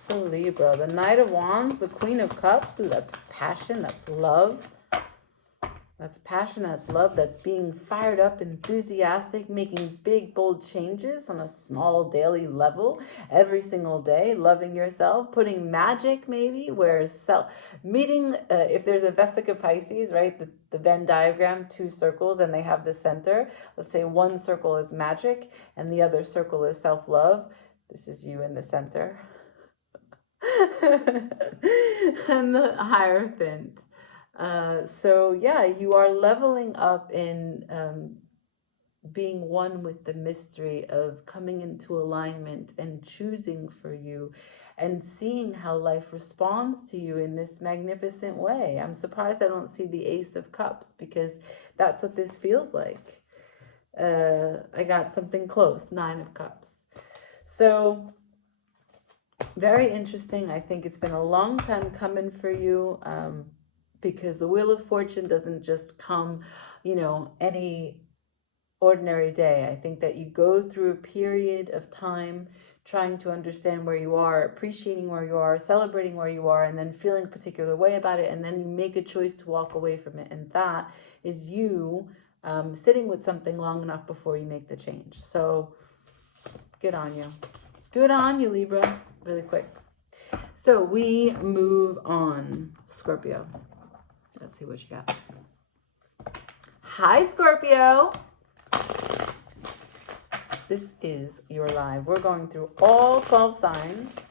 For Libra, the Knight of Wands, the Queen of Cups. Ooh, that's passion, that's love. That's passion, that's love, that's being fired up, enthusiastic, making big, bold changes on a small daily level every single day, loving yourself, putting magic maybe, where meeting, if there's a Vesica Pisces, right, the Venn diagram, two circles, and they have the center. Let's say one circle is magic and the other circle is self-love. This is you in the center. And the Hierophant. So yeah, you are leveling up in being one with the mystery of coming into alignment and choosing for you and seeing how life responds to you in this magnificent way. I'm surprised I don't see the Ace of Cups because that's what this feels like. I got something close, Nine of Cups. So very interesting. I think it's been a long time coming for you. Because the Wheel of Fortune doesn't just come, you know, any ordinary day. I think that you go through a period of time trying to understand where you are, appreciating where you are, celebrating where you are, and then feeling a particular way about it, and then you make a choice to walk away from it. And that is you sitting with something long enough before you make the change. So good on you. Good on you, Libra. Really quick. So we move on. Scorpio. Let's see what you got. Hi, Scorpio. This is your live. We're going through all 12 signs.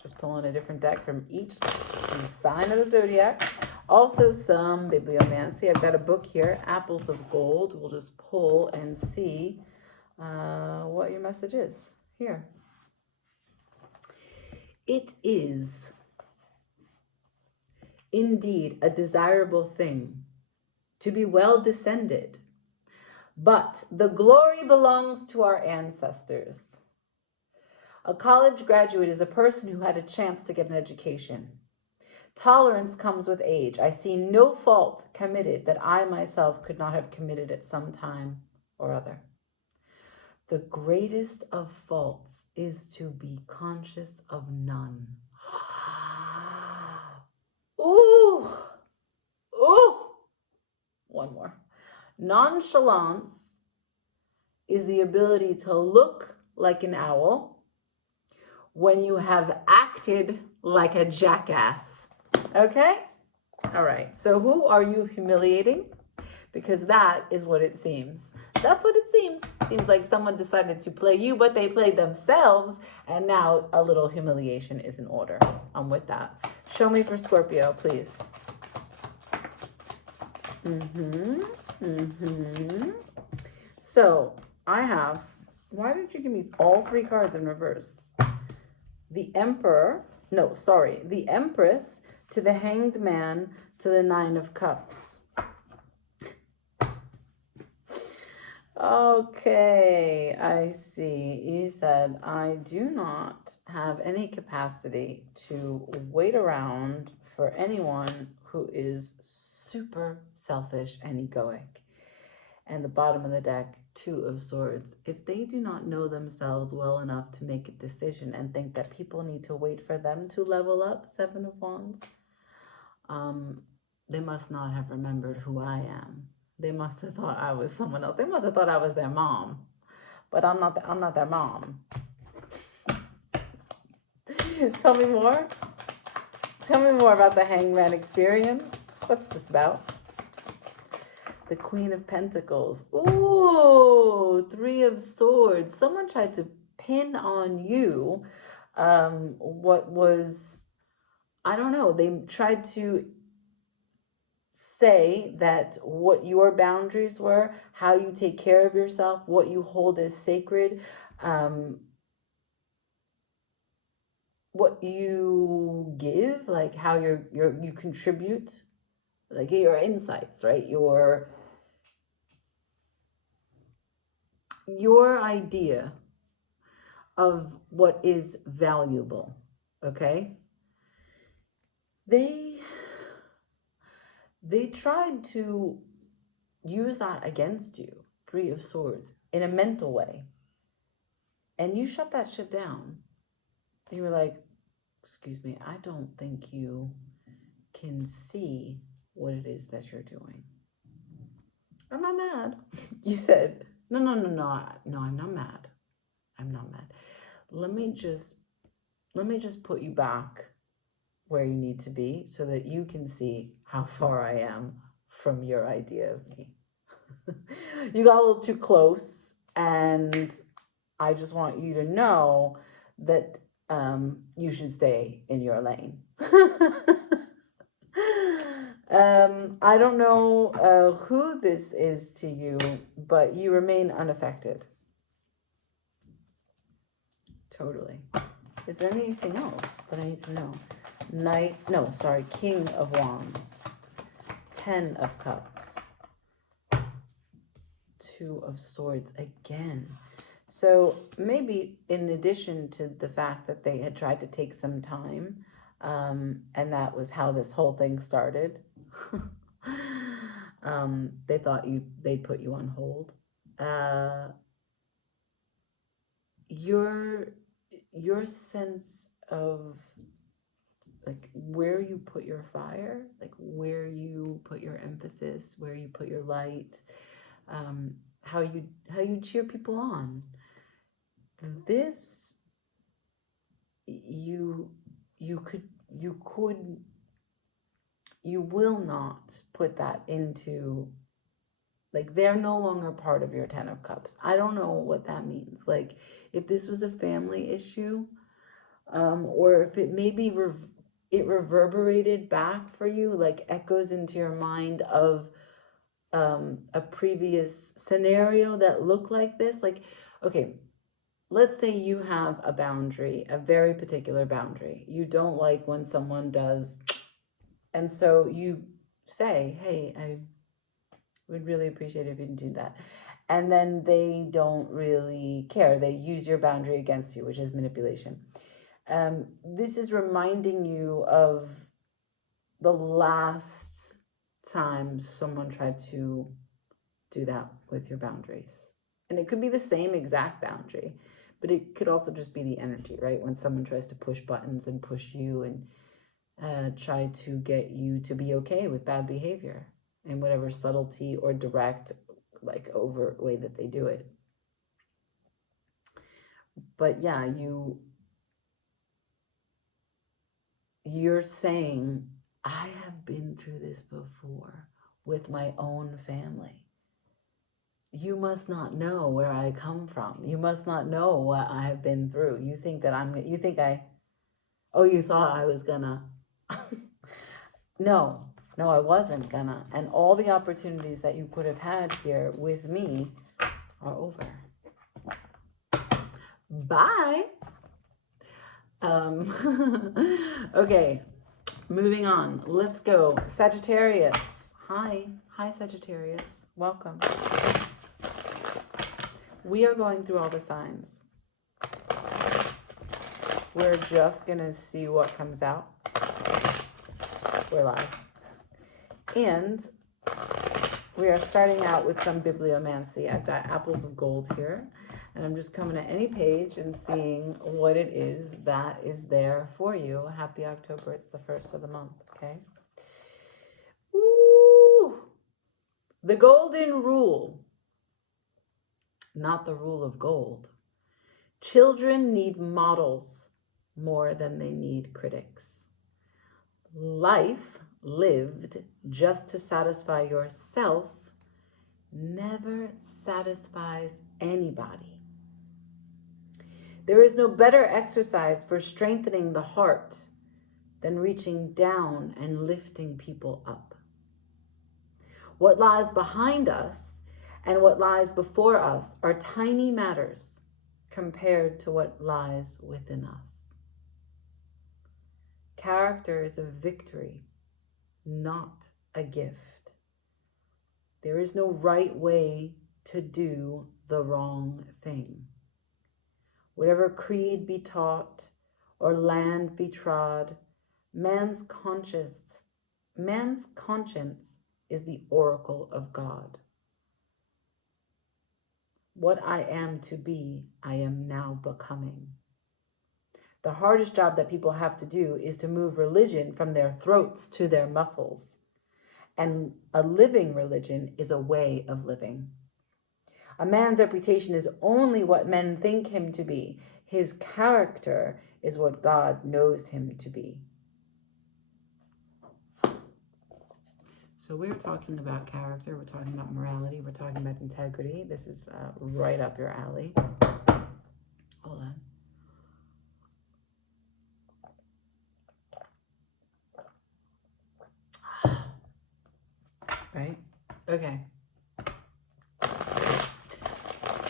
Just pulling a different deck from each sign of the zodiac. Also some bibliomancy. I've got a book here, Apples of Gold. We'll just pull and see what your message is here. It is indeed a desirable thing to be well descended, but the glory belongs to our ancestors. A college graduate is a person who had a chance to get an education. Tolerance comes with age. I see no fault committed that I myself could not have committed at some time or other. The greatest of faults is to be conscious of none. Ooh, ooh. One more. Nonchalance is the ability to look like an owl when you have acted like a jackass. Okay? All right. So who are you humiliating? Because that is what it seems. That's what it seems. Seems like someone decided to play you, but they played themselves, and now a little humiliation is in order. I'm with that. Show me for Scorpio, please. So I have, why did you give me all three cards in reverse? The Emperor, no, sorry, the Empress to the Hanged Man to the Nine of Cups. Okay, I see. You said, I do not have any capacity to wait around for anyone who is super selfish and egoic. And the bottom of the deck, Two of Swords. If they do not know themselves well enough to make a decision and think that people need to wait for them to level up, Seven of Wands, they must not have remembered who I am. They must have thought I was someone else. They must have thought I was their mom. But I'm not their mom. Tell me more. Tell me more about the Hangman experience. What's this about? The Queen of Pentacles. Ooh, Three of Swords. Someone tried to pin on you what was, I don't know, they tried to say that what your boundaries were, how you take care of yourself, what you hold as sacred, what you give, like how you contribute, like your insights, right? Your idea of what is valuable, okay? They tried to use that against you, Three of Swords, in a mental way. And you shut that shit down. You were like, excuse me, I don't think you can see what it is that you're doing. I'm not mad. You said, no, I'm not mad. I'm not mad. Let me just put you back where you need to be so that you can see how far I am from your idea of me. You got a little too close, and I just want you to know that you should stay in your lane. I don't know who this is to you, but you remain unaffected. Totally. Is there anything else that I need to know? King of Wands, 10 of Cups, Two of Swords again. So maybe in addition to the fact that they had tried to take some time, and that was how this whole thing started, they thought they'd put you on hold. Your sense of like where you put your fire, like where you put your emphasis, where you put your light, how you cheer people on. This you will not put that into, like, they're no longer part of your 10 of Cups. I don't know what that means. Like, if this was a family issue, or if it maybe it reverberated back for you, like echoes into your mind of a previous scenario that looked like this. Like, okay, let's say you have a boundary, a very particular boundary. You don't like when someone does, and so you say, hey, I would really appreciate it if you didn't do that. And then they don't really care. They use your boundary against you, which is manipulation. This is reminding you of the last time someone tried to do that with your boundaries. And it could be the same exact boundary, but it could also just be the energy, right? When someone tries to push buttons and push you and try to get you to be okay with bad behavior in whatever subtlety or direct, like, overt way that they do it. But yeah, you're saying, I have been through this before with my own family. You must not know where I come from. You must not know what I have been through. You think that you thought I was gonna. No, I wasn't gonna. And all the opportunities that you could have had here with me are over. Bye. Okay, moving on. Let's go. Sagittarius. Hi, Sagittarius. Welcome. We are going through all the signs. We're just gonna see what comes out. We're live. And We are starting out with some bibliomancy. I've got apples of gold here, and I'm just coming to any page and seeing what it is that is there for you. Happy October. It's the first of the month, okay? Ooh. The golden rule, not the rule of gold. Children need models more than they need critics. Life lived just to satisfy yourself never satisfies anybody. There is no better exercise for strengthening the heart than reaching down and lifting people up. What lies behind us and what lies before us are tiny matters compared to what lies within us. Character is a victory, not a gift. There is no right way to do the wrong thing. Whatever creed be taught or land be trod, man's conscience is the oracle of God. What I am to be, I am now becoming. The hardest job that people have to do is to move religion from their throats to their muscles. And a living religion is a way of living. A man's reputation is only what men think him to be. His character is what God knows him to be. So we're talking about character, we're talking about morality, we're talking about integrity. This is right up your alley. Hold on. Right? Okay.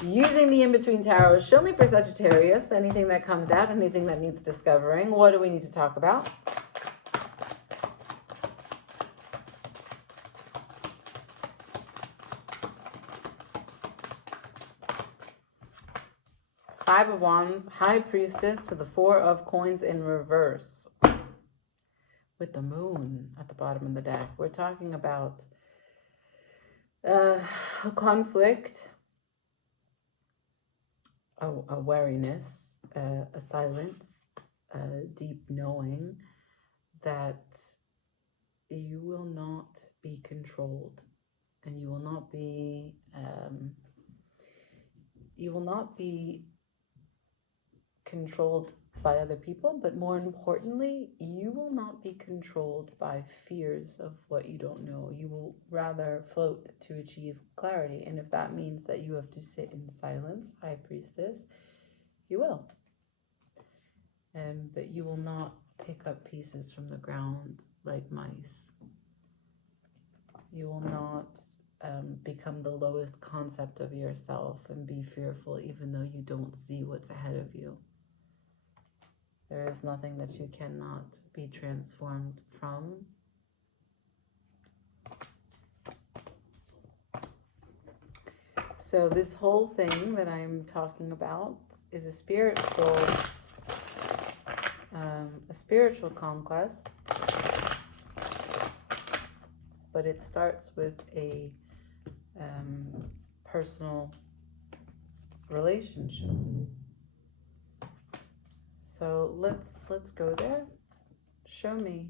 Using the in-between tarot, show me for Sagittarius, anything that comes out, anything that needs discovering. What do we need to talk about? Five of Wands, High Priestess to the Four of Coins in reverse. With the Moon at the bottom of the deck. We're talking about a conflict, a wariness, a silence, a deep knowing that you will not be controlled, and you will not be controlled by other people, but more importantly, you will not be controlled by fears of what you don't know. You will rather float to achieve clarity. And if that means that you have to sit in silence, High Priestess, you will. But you will not pick up pieces from the ground like mice. You will not become the lowest concept of yourself and be fearful even though you don't see what's ahead of you. There is nothing that you cannot be transformed from. So this whole thing that I'm talking about is a spiritual conquest, but it starts with a personal relationship. So let's go there. Show me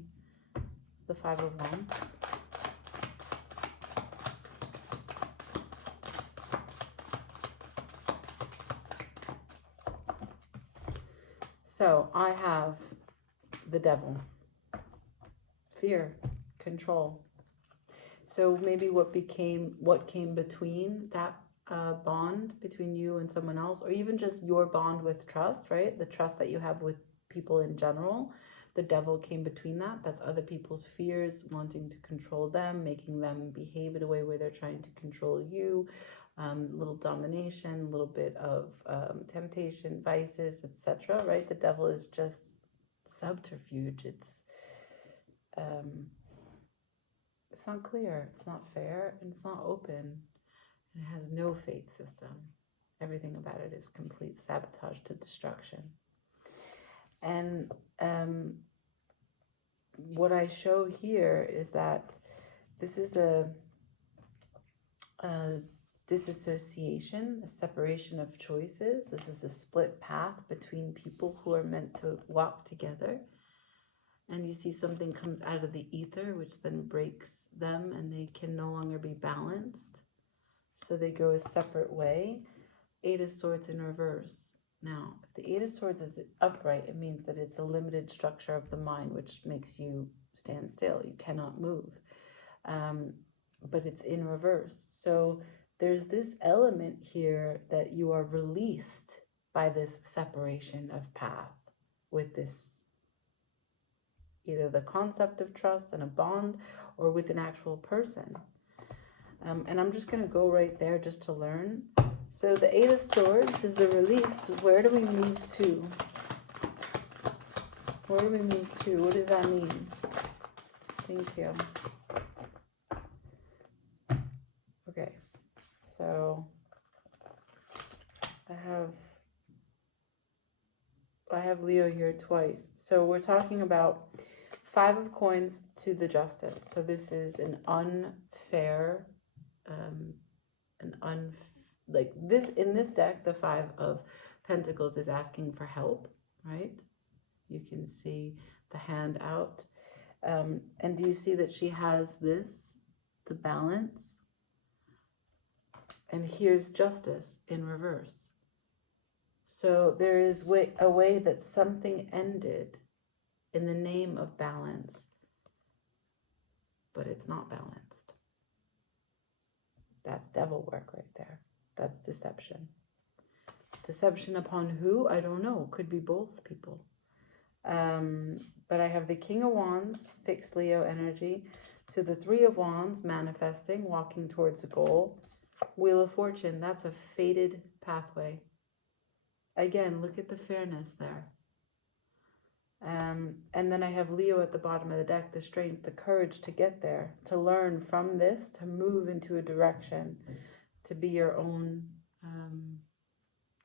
the Five of Wands. So I have the Devil, fear, control. So maybe what came between that bond between you and someone else, or even just your bond with trust, right? The trust that you have with people in general. The Devil came between that. That's other people's fears, wanting to control them, making them behave in a way where they're trying to control you. Little domination, a little bit of temptation, vices, etc. Right? The Devil is just subterfuge. It's not clear. It's not fair, and it's not open. It has no fate system. Everything about it is complete sabotage to destruction. And what I show here is that this is disassociation, a separation of choices. This is a split path between people who are meant to walk together. And you see something comes out of the ether, which then breaks them, and they can no longer be balanced. So they go a separate way. Eight of Swords in reverse. Now, if the Eight of Swords is upright, it means that it's a limited structure of the mind, which makes you stand still. You cannot move. But it's in reverse. So there's this element here that you are released by this separation of path with this, either the concept of trust and a bond or with an actual person. And I'm just going to go right there just to learn. So the Eight of Swords is the release. Where do we move to? Where do we move to? What does that mean? Thank you. Okay. So I have Leo here twice. So we're talking about Five of Coins to the Justice. So this is an unfair, like this, in this deck, the Five of Pentacles is asking for help, right? You can see the hand out. And do you see that she has this, the balance? And here's Justice in reverse. So there is a way that something ended in the name of balance, but it's not balanced. That's devil work right there. That's deception. Deception upon who? I don't know. Could be both people. But I have the King of Wands, fixed Leo energy, to the Three of Wands, manifesting, walking towards a goal. Wheel of Fortune, that's a fated pathway. Again, look at the fairness there. And then I have Leo at the bottom of the deck, the strength, the courage to get there, to learn from this, to move into a direction, to be your own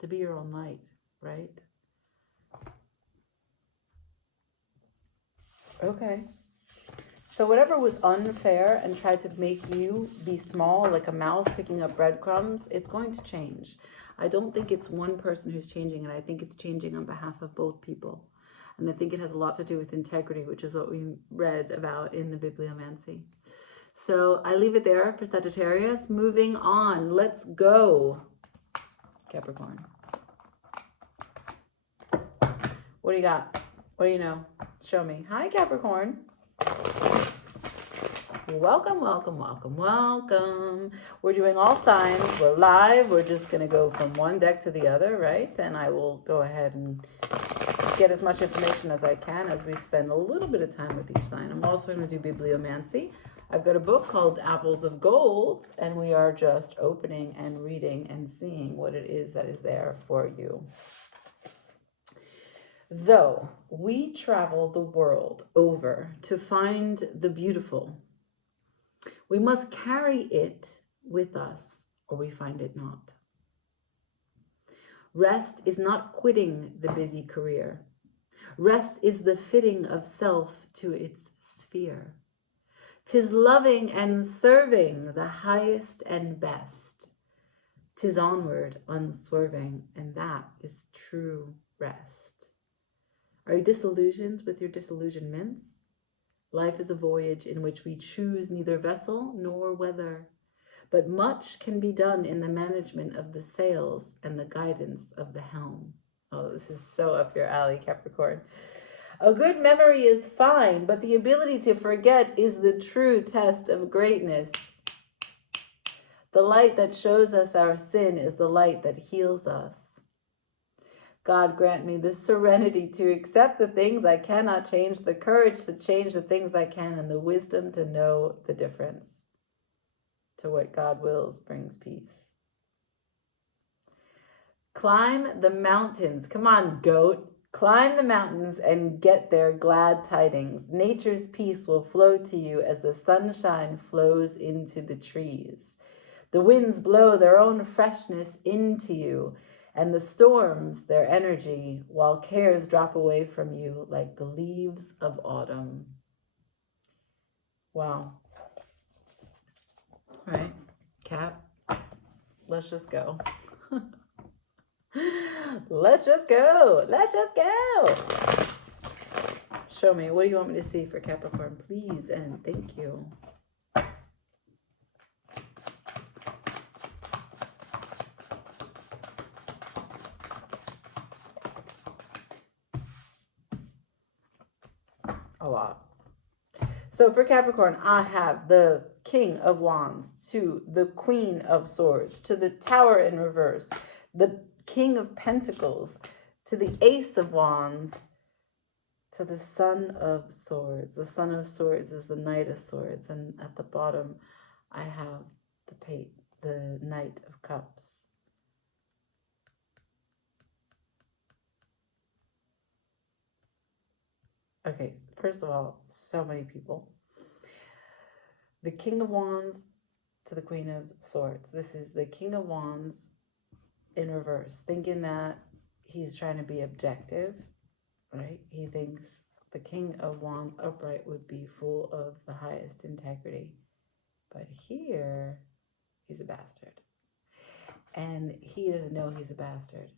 light, right? Okay. So whatever was unfair and tried to make you be small, like a mouse picking up breadcrumbs, it's going to change. I don't think it's one person who's changing it. I think it's changing on behalf of both people. And I think it has a lot to do with integrity, which is what we read about in the bibliomancy. So I leave it there for Sagittarius. Moving on. Let's go. Capricorn. What do you got? What do you know? Show me. Hi, Capricorn. Welcome, welcome, welcome, welcome. We're doing all signs. We're live. We're just going to go from one deck to the other, right? And I will go ahead and get as much information as I can as we spend a little bit of time with each sign. I'm also going to do bibliomancy. I've got a book called Apples of Gold, and we are just opening and reading and seeing what it is that is there for you. Though we travel the world over to find the beautiful, we must carry it with us, or we find it not. Rest is not quitting the busy career. Rest is the fitting of self to its sphere. 'Tis loving and serving the highest and best. 'Tis onward, unswerving, and that is true rest. Are you disillusioned with your disillusionments? Life is a voyage in which we choose neither vessel nor weather, but much can be done in the management of the sails and the guidance of the helm. Oh, this is so up your alley, Capricorn. A good memory is fine, but the ability to forget is the true test of greatness. The light that shows us our sin is the light that heals us. God grant me the serenity to accept the things I cannot change, the courage to change the things I can, and the wisdom to know the difference. To what God wills brings peace. Climb the mountains. Come on, goat. Climb the mountains and get their glad tidings. Nature's peace will flow to you as the sunshine flows into the trees. The winds blow their own freshness into you, and the storms their energy, while cares drop away from you like the leaves of autumn. Wow. All right, Cap. Let's just go. Let's just go. Let's just go. Show me. What do you want me to see for Capricorn? Please and thank you. A lot. So for Capricorn, I have the King of Wands to the Queen of Swords to the Tower in reverse, the King of Pentacles to the Ace of Wands to the Son of Swords. The Son of Swords is the Knight of Swords, and at the bottom I have the Knight of Cups. Okay, first of all, so many people. The King of Wands to the Queen of Swords. This is the King of Wands in reverse, thinking that he's trying to be objective, right? He thinks the King of Wands upright would be full of the highest integrity. But here, he's a bastard. And he doesn't know he's a bastard.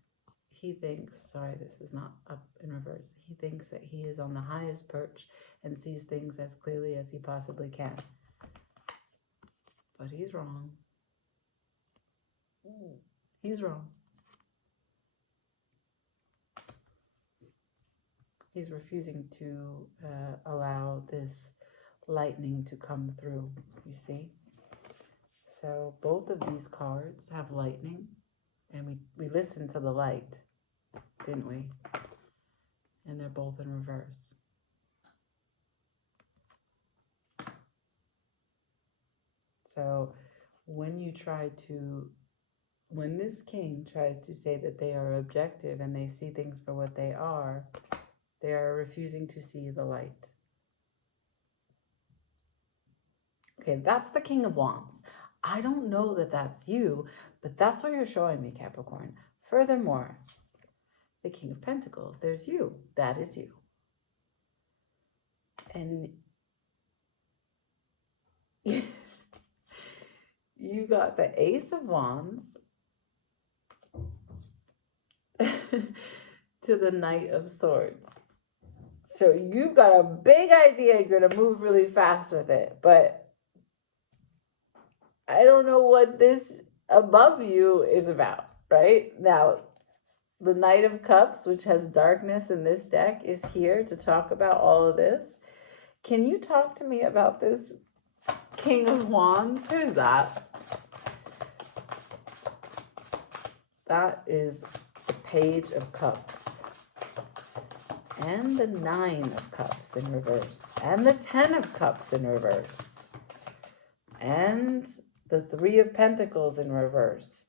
He thinks, sorry, this is not up in reverse. He thinks that he is on the highest perch and sees things as clearly as he possibly can. But he's wrong. He's wrong. He's refusing to allow this lightning to come through, you see? So both of these cards have lightning, and we listened to the light, didn't we? And they're both in reverse. So when this king tries to say that they are objective and they see things for what they are refusing to see the light. Okay, that's the King of Wands. I don't know that that's you, but that's what you're showing me, Capricorn. Furthermore, the King of Pentacles, there's you. That is you. And you got the Ace of Wands to the Knight of Swords. So you've got a big idea. You're going to move really fast with it. But I don't know what this above you is about, right? Now, the Knight of Cups, which has darkness in this deck, is here to talk about all of this. Can you talk to me about this King of Wands? Who's that? That is the Page of Cups. And the 9 of Cups in reverse. And the 10 of Cups in reverse. And the 3 of Pentacles in reverse.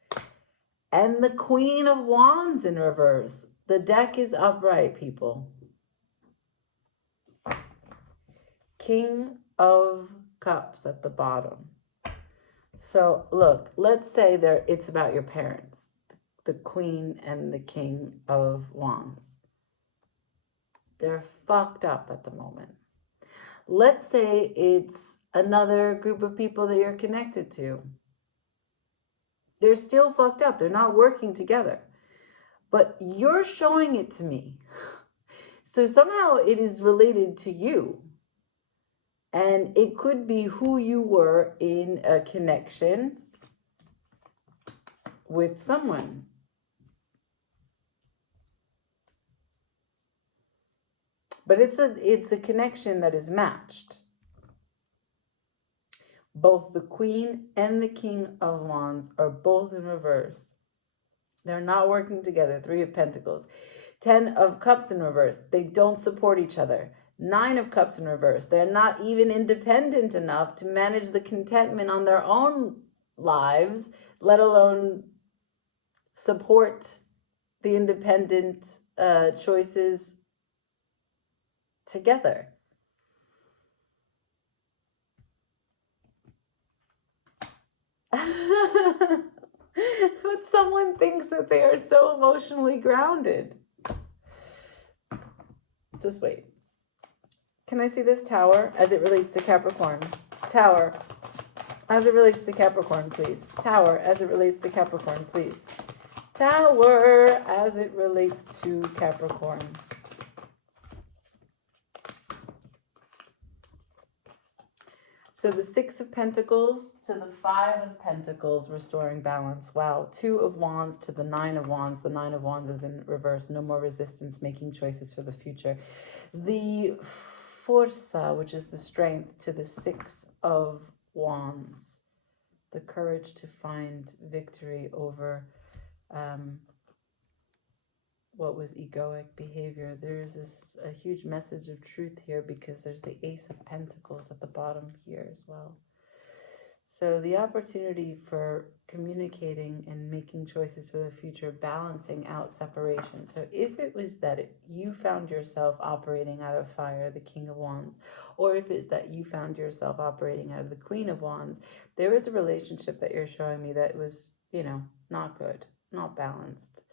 And the Queen of Wands in reverse. The deck is upright, people. King of Cups at the bottom. So look, let's say it's about your parents. The Queen and the King of Wands. They're fucked up at the moment. Let's say it's another group of people that you're connected to. They're still fucked up. They're not working together. But you're showing it to me. So somehow it is related to you. And it could be who you were in a connection with someone. But it's a connection that is matched. Both the Queen and the King of Wands are both in reverse. They're not working together. 3 of Pentacles. 10 of Cups in reverse. They don't support each other. 9 of Cups in reverse. They're not even independent enough to manage the contentment on their own lives, let alone support the independent choices together. But someone thinks that they are so emotionally grounded. Just wait. Can I see this Tower as it relates to Capricorn? Tower. as it relates to Capricorn, please. Tower, as it relates to Capricorn, please. Tower, as it relates to Capricorn. So the 6 of Pentacles to the 5 of Pentacles, restoring balance. Wow. 2 of Wands to the 9 of Wands. The 9 of Wands is in reverse. No more resistance, making choices for the future. The Forza, which is the strength, to the 6 of Wands. The courage to find victory over what was egoic behavior. There's a huge message of truth here because there's the Ace of Pentacles at the bottom here as well. So the opportunity for communicating and making choices for the future, balancing out separation. So if it was that you found yourself operating out of fire, the King of Wands, or if it's that you found yourself operating out of the Queen of Wands, there is a relationship that you're showing me that was, you know, not good, not balanced,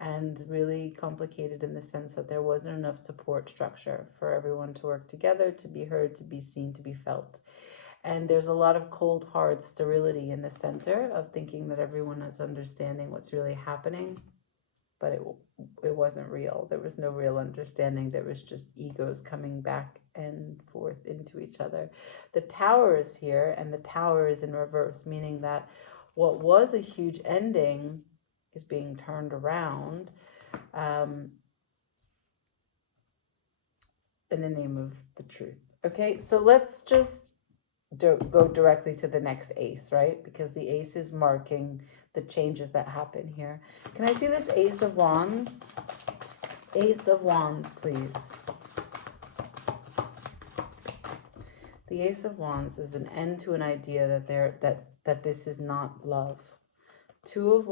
and really complicated in the sense that there wasn't enough support structure for everyone to work together, to be heard, to be seen, to be felt. And there's a lot of cold, hard sterility in the center of thinking that everyone is understanding what's really happening, but it wasn't real. There was no real understanding. There was just egos coming back and forth into each other. The Tower is here, and the Tower is in reverse, meaning that what was a huge ending is being turned around in the name of the truth. Okay, so let's just go directly to the next ace, right? Because the ace is marking the changes that happen here. Can I see this Ace of Wands? Ace of Wands, please. The Ace of Wands is an end to an idea that this is not love. Two of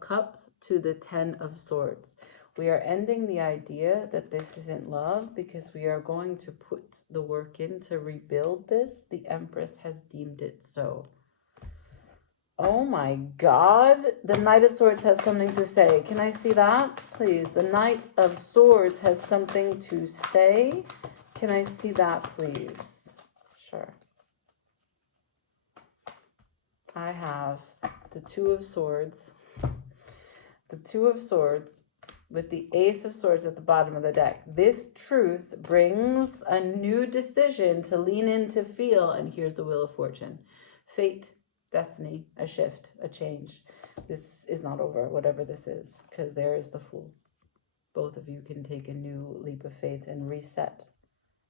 Cups to the 10 of Swords. We are ending the idea that this isn't love because we are going to put the work in to rebuild this. The Empress has deemed it so. Oh my God. The Knight of Swords has something to say. Can I see that, please? The Knight of Swords has something to say. Can I see that, please? Sure. I have the Two of Swords. The Two of Swords with the Ace of Swords at the bottom of the deck. This truth brings a new decision to lean in, to feel, and here's the Wheel of Fortune. Fate, destiny, a shift, a change. This is not over, whatever this is, because there is the Fool. Both of you can take a new leap of faith and reset.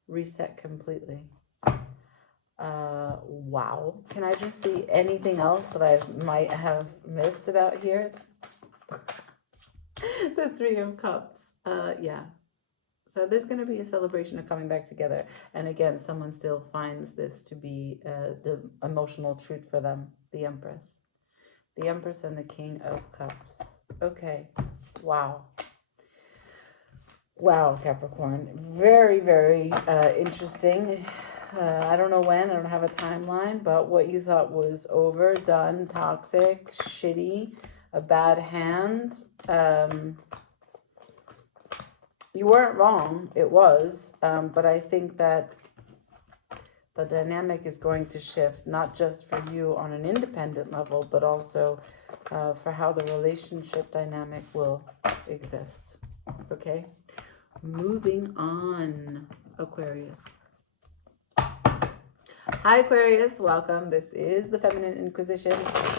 Reset completely. Wow. Can I just see anything else that I might have missed about here? The Three of Cups. Yeah. So there's going to be a celebration of coming back together. And again, someone still finds this to be the emotional truth for them. The Empress. The Empress and the King of Cups. Okay. Wow. Wow, Capricorn. Very, very interesting. I don't know when. I don't have a timeline. But what you thought was over, done, toxic, shitty, a bad hand. You weren't wrong. It was. But I think that the dynamic is going to shift, not just for you on an independent level, but also for how the relationship dynamic will exist. Okay? Moving on, Aquarius. Hi, Aquarius. Welcome. This is the Feminine Inquisition.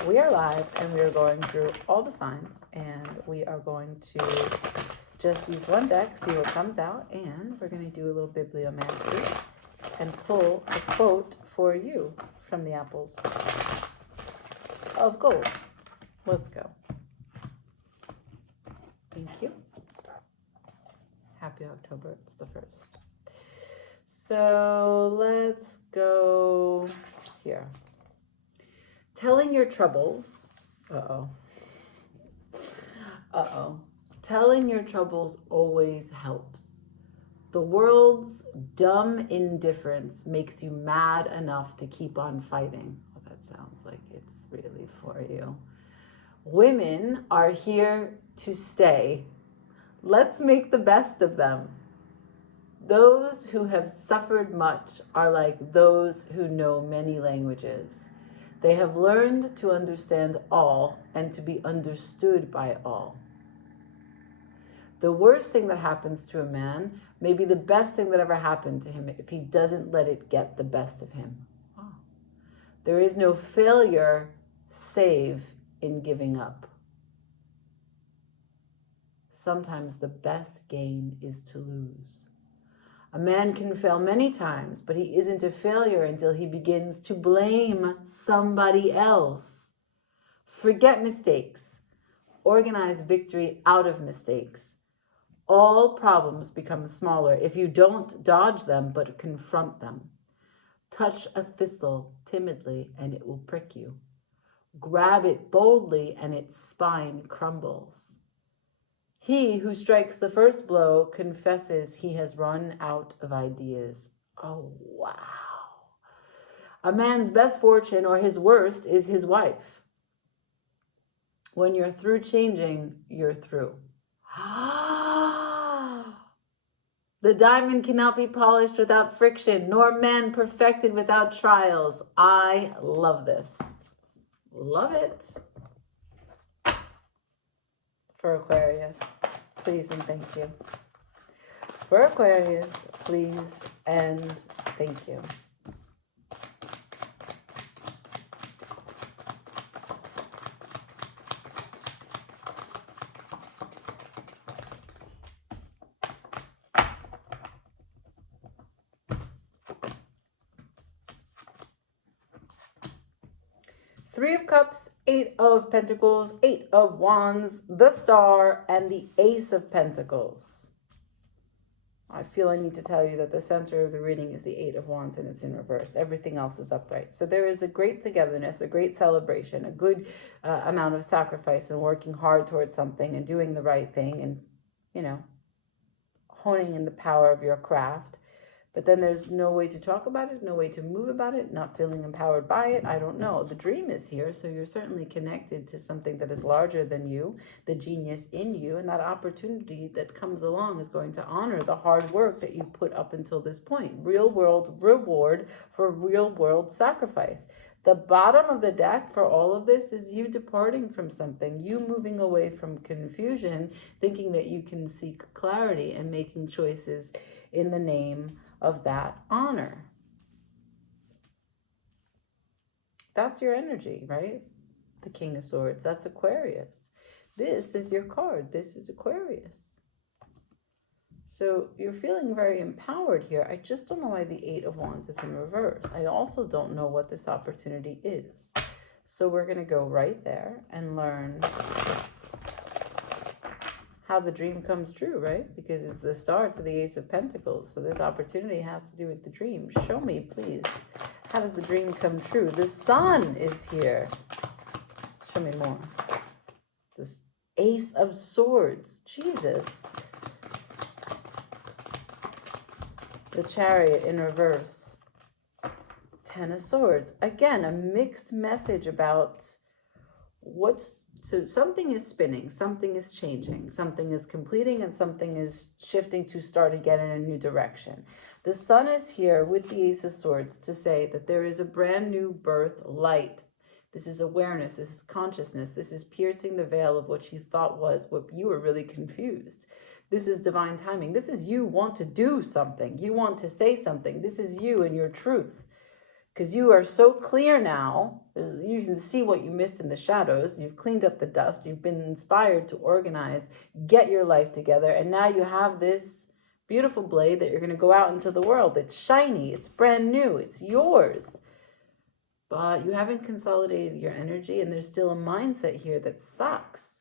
We are live, and we are going through all the signs, and we are going to just use one deck, see what comes out, and we're going to do a little bibliomancy and pull a quote for you from the Apples of Gold. Let's go. Thank you. Happy October. It's the 1st. So let's go here. Telling your troubles. Telling your troubles always helps. The world's dumb indifference makes you mad enough to keep on fighting. Well, that sounds like it's really for you. Women are here to stay. Let's make the best of them. Those who have suffered much are like those who know many languages. They have learned to understand all and to be understood by all. The worst thing that happens to a man may be the best thing that ever happened to him if he doesn't let it get the best of him. Wow. There is no failure save in giving up. Sometimes the best gain is to lose. A man can fail many times, but he isn't a failure until he begins to blame somebody else. Forget mistakes. Organize victory out of mistakes. All problems become smaller if you don't dodge them, but confront them. Touch a thistle timidly, and it will prick you. Grab it boldly, and its spine crumbles. He who strikes the first blow confesses he has run out of ideas. Oh, wow. A man's best fortune or his worst is his wife. When you're through changing, you're through. The diamond cannot be polished without friction, nor man perfected without trials. I love this. Love it. For Aquarius, please and thank you. For Aquarius, please and thank you. Three of Cups, Eight of Pentacles, Eight of Wands, the Star, and the Ace of Pentacles. I feel I need to tell you that the center of the reading is the Eight of Wands and it's in reverse. Everything else is upright. So there is a great togetherness, a great celebration, a good amount of sacrifice and working hard towards something and doing the right thing and, you know, honing in the power of your craft. But then there's no way to talk about it, no way to move about it, not feeling empowered by it. I don't know. The dream is here, so you're certainly connected to something that is larger than you, the genius in you, and that opportunity that comes along is going to honor the hard work that you put up until this point. Real world reward for real world sacrifice. The bottom of the deck for all of this is you departing from something, you moving away from confusion, thinking that you can seek clarity and making choices in the name of that honor. That's your energy, right? The King of Swords, that's Aquarius. This is your card. This is Aquarius. So you're feeling very empowered here. I just don't know why the Eight of Wands is in reverse. I also don't know what this opportunity is. So we're going to go right there and learn how the dream comes true, right? Because it's the Star to the Ace of Pentacles. So this opportunity has to do with the dream. Show me, please. How does the dream come true? The Sun is here. Show me more. This Ace of Swords. Jesus. The Chariot in reverse. Ten of Swords. Again, a mixed message about so something is spinning, something is changing, something is completing, and something is shifting to start again in a new direction. The Sun is here with the Ace of Swords to say that there is a brand new birth light. This is awareness, this is consciousness, this is piercing the veil of what you thought was what you were really confused. This is divine timing. This is you want to do something. You want to say something. This is you and your truth. Because you are so clear now, you can see what you missed in the shadows. You've cleaned up the dust. You've been inspired to organize, get your life together. And now you have this beautiful blade that you're going to go out into the world. It's shiny. It's brand new. It's yours. But you haven't consolidated your energy, and there's still a mindset here that sucks.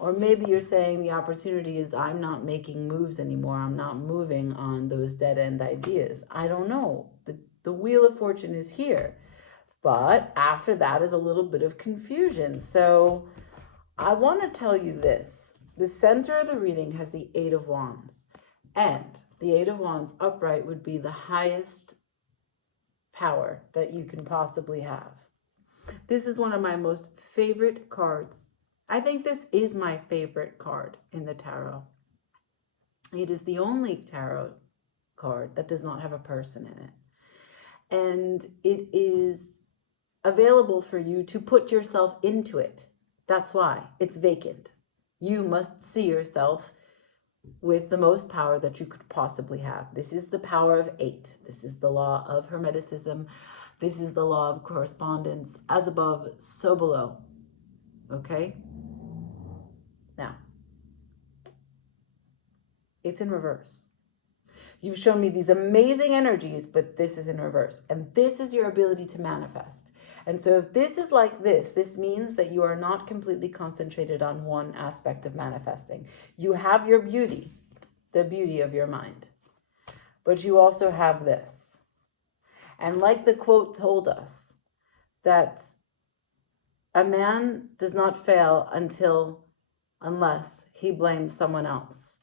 Or maybe you're saying the opportunity is I'm not making moves anymore. I'm not moving on those dead-end ideas. I don't know. The Wheel of Fortune is here. But after that is a little bit of confusion. So I want to tell you this. The center of the reading has the Eight of Wands. And the Eight of Wands upright would be the highest power that you can possibly have. This is one of my most favorite cards. I think this is my favorite card in the tarot. It is the only tarot card that does not have a person in it. And it is available for you to put yourself into it. That's why it's vacant. You must see yourself with the most power that you could possibly have. This is the power of 8. This is the law of Hermeticism. This is the law of correspondence. As above, so below. Okay? Now, it's in reverse. You've shown me these amazing energies, but this is in reverse. And this is your ability to manifest. And so if this is like this means that you are not completely concentrated on one aspect of manifesting. You have your beauty, the beauty of your mind. But you also have this. And like the quote told us, that a man does not fail unless he blames someone else.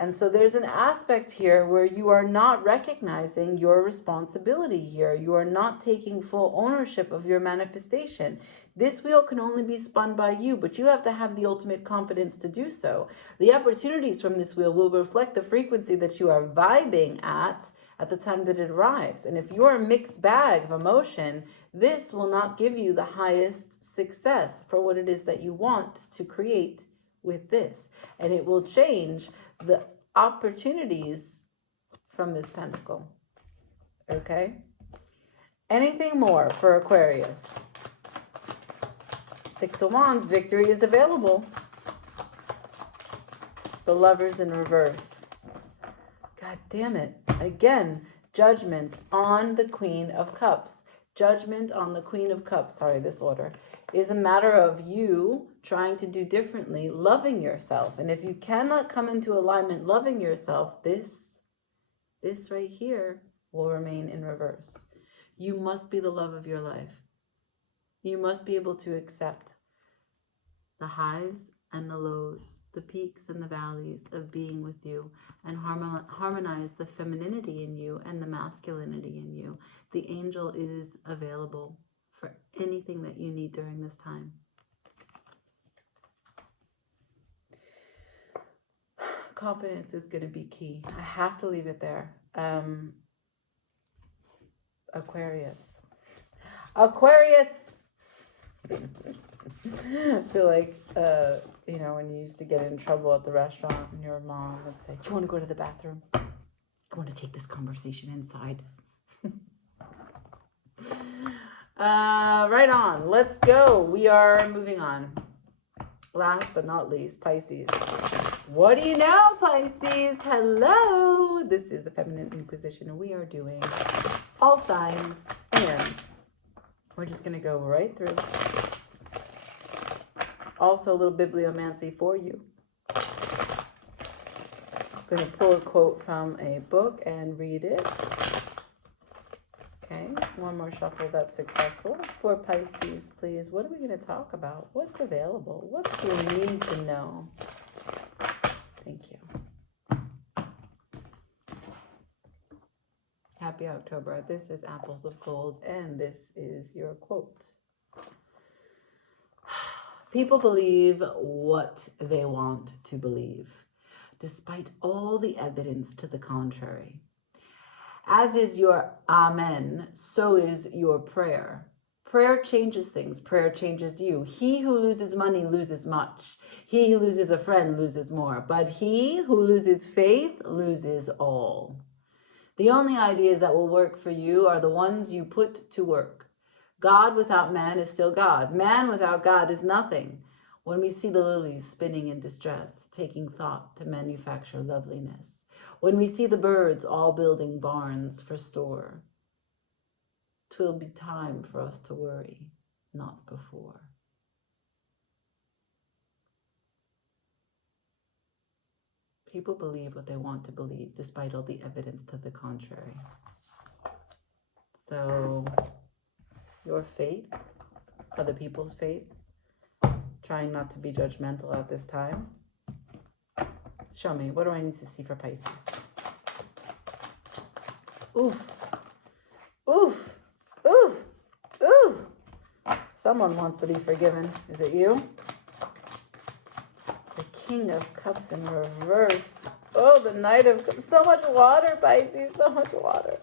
And so there's an aspect here where you are not recognizing your responsibility here. You are not taking full ownership of your manifestation. This wheel can only be spun by you, but you have to have the ultimate confidence to do so. The opportunities from this wheel will reflect the frequency that you are vibing at the time that it arrives. And if you're a mixed bag of emotion, this will not give you the highest success for what it is that you want to create with this. And it will change the opportunities from this pentacle. Okay? Anything more for Aquarius? 6 of Wands, victory is available. The Lovers in reverse. God damn it. Again, judgment on the Queen of Cups. Judgment on the Queen of Cups. Sorry, this order is a matter of you trying to do differently, loving yourself. And if you cannot come into alignment loving yourself, this right here will remain in reverse. You must be the love of your life. You must be able to accept the highs and the lows, the peaks and the valleys of being with you, and harmonize the femininity in you and the masculinity in you. The angel is available for anything that you need during this time. Confidence is going to be key. I have to leave it there. Aquarius. Aquarius! I feel like, you know, when you used to get in trouble at the restaurant and your mom would say, do you want to go to the bathroom? I want to take this conversation inside. Right on. Let's go. We are moving on. Last but not least, Pisces. What do you know, Pisces? Hello. This is the Feminine Inquisition, and we are doing all signs, and we're just going to go right through. Also, a little bibliomancy for you. I'm going to pull a quote from a book and read it. Okay, one more shuffle that's successful. For Pisces, please, what are we going to talk about? What's available? What do you need to know? Thank you. Happy October. This is Apples of Gold, and this is your quote. People believe what they want to believe, despite all the evidence to the contrary. As is your amen, so is your prayer. Prayer changes things. Prayer changes you. He who loses money loses much. He who loses a friend loses more. But he who loses faith loses all. The only ideas that will work for you are the ones you put to work. God without man is still God. Man without God is nothing. When we see the lilies spinning in distress, taking thought to manufacture loveliness. When we see the birds all building barns for store, 'twill be time for us to worry, not before. People believe what they want to believe, despite all the evidence to the contrary. So, your faith, other people's faith, trying not to be judgmental at this time. Show me, what do I need to see for Pisces? Oof, oof, oof, oof. Someone wants to be forgiven. Is it you? The King of Cups in reverse. Oh, the Knight of Cups. So much water, Pisces. So much water.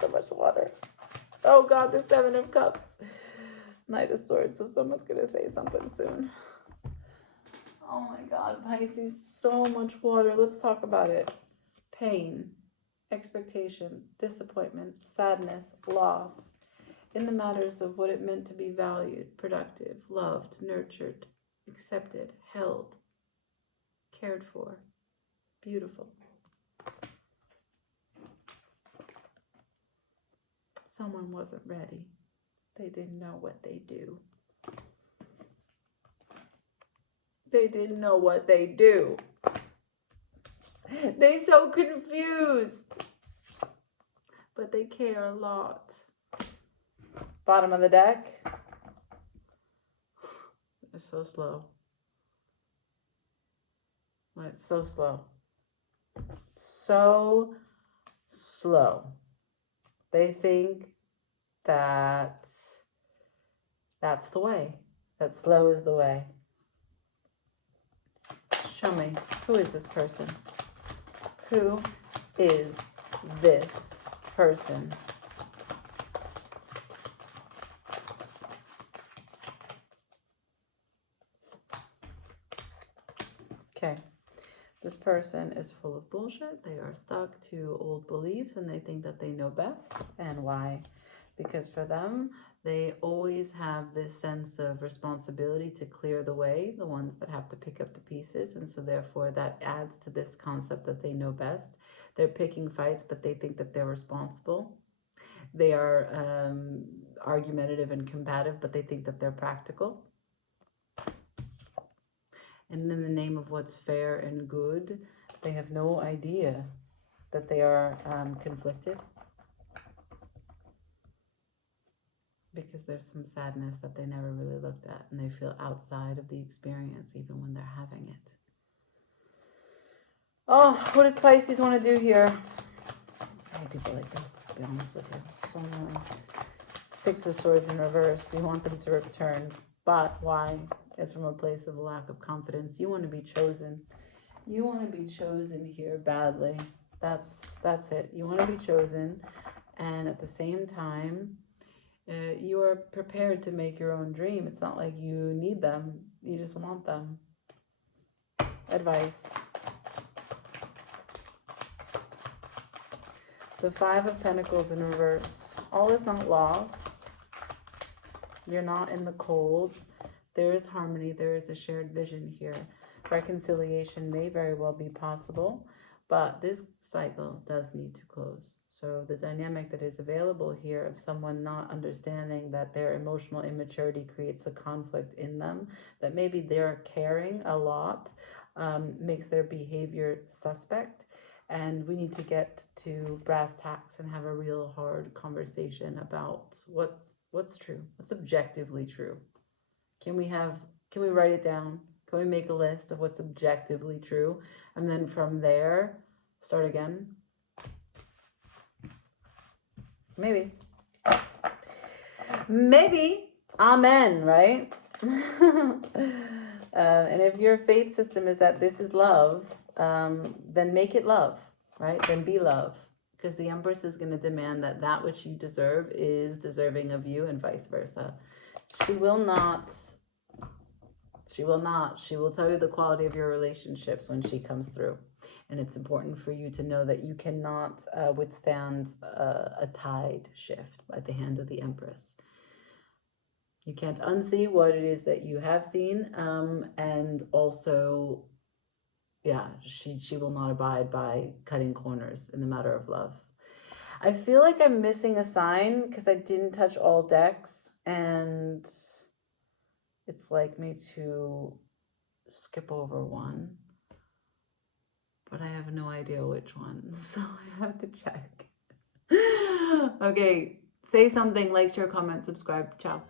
So much water. Oh, God, the Seven of Cups. Knight of Swords. So someone's going to say something soon. Oh, my God, Pisces. So much water. Let's talk about it. Pain, expectation, disappointment, sadness, loss. In the matters of what it meant to be valued, productive, loved, nurtured, accepted, held, cared for, beautiful. Someone wasn't ready. They didn't know what they do. They didn't know what they do. They so confused. But they care a lot. Bottom of the deck. It's so slow. It's so slow. So slow. They think that that's the way. That slow is the way. Show me. Who is this person? Who is this person? Okay. This person is full of bullshit. They are stuck to old beliefs and they think that they know best. And why? Because for them, they always have this sense of responsibility to clear the way, the ones that have to pick up the pieces. And so therefore that adds to this concept that they know best. They're picking fights, but they think that they're responsible. They are argumentative and combative, but they think that they're practical. And in the name of what's fair and good, they have no idea that they are conflicted. Because there's some sadness that they never really looked at. And they feel outside of the experience even when they're having it. Oh, what does Pisces want to do here? I hate people like this, to be honest with you. So annoying. Six of Swords in reverse. You want them to return. But why? It's from a place of a lack of confidence. You want to be chosen. You want to be chosen here badly. That's it. You want to be chosen. And at the same time, you are prepared to make your own dream. It's not like you need them. You just want them. Advice. The Five of Pentacles in reverse. All is not lost. You're not in the cold. There is harmony. There is a shared vision here. Reconciliation may very well be possible, but this cycle does need to close. So the dynamic that is available here of someone not understanding that their emotional immaturity creates a conflict in them, that maybe they're caring a lot, makes their behavior suspect. And we need to get to brass tacks and have a real hard conversation about what's true, what's objectively true. Can we write it down? Can we make a list of what's objectively true? And then from there, start again? Maybe. Maybe. Amen, right? And if your faith system is that this is love, then make it love, right? Then be love. Because the Empress is going to demand that that which you deserve is deserving of you and vice versa. She will not. She will not. She will tell you the quality of your relationships when she comes through. And it's important for you to know that you cannot withstand a tide shift by the hand of the Empress. You can't unsee what it is that you have seen. And also, yeah, she will not abide by cutting corners in the matter of love. I feel like I'm missing a sign because I didn't touch all decks. And it's like me to skip over one. But I have no idea which one, so I have to check. Okay, say something, like, share, comment, subscribe. Ciao.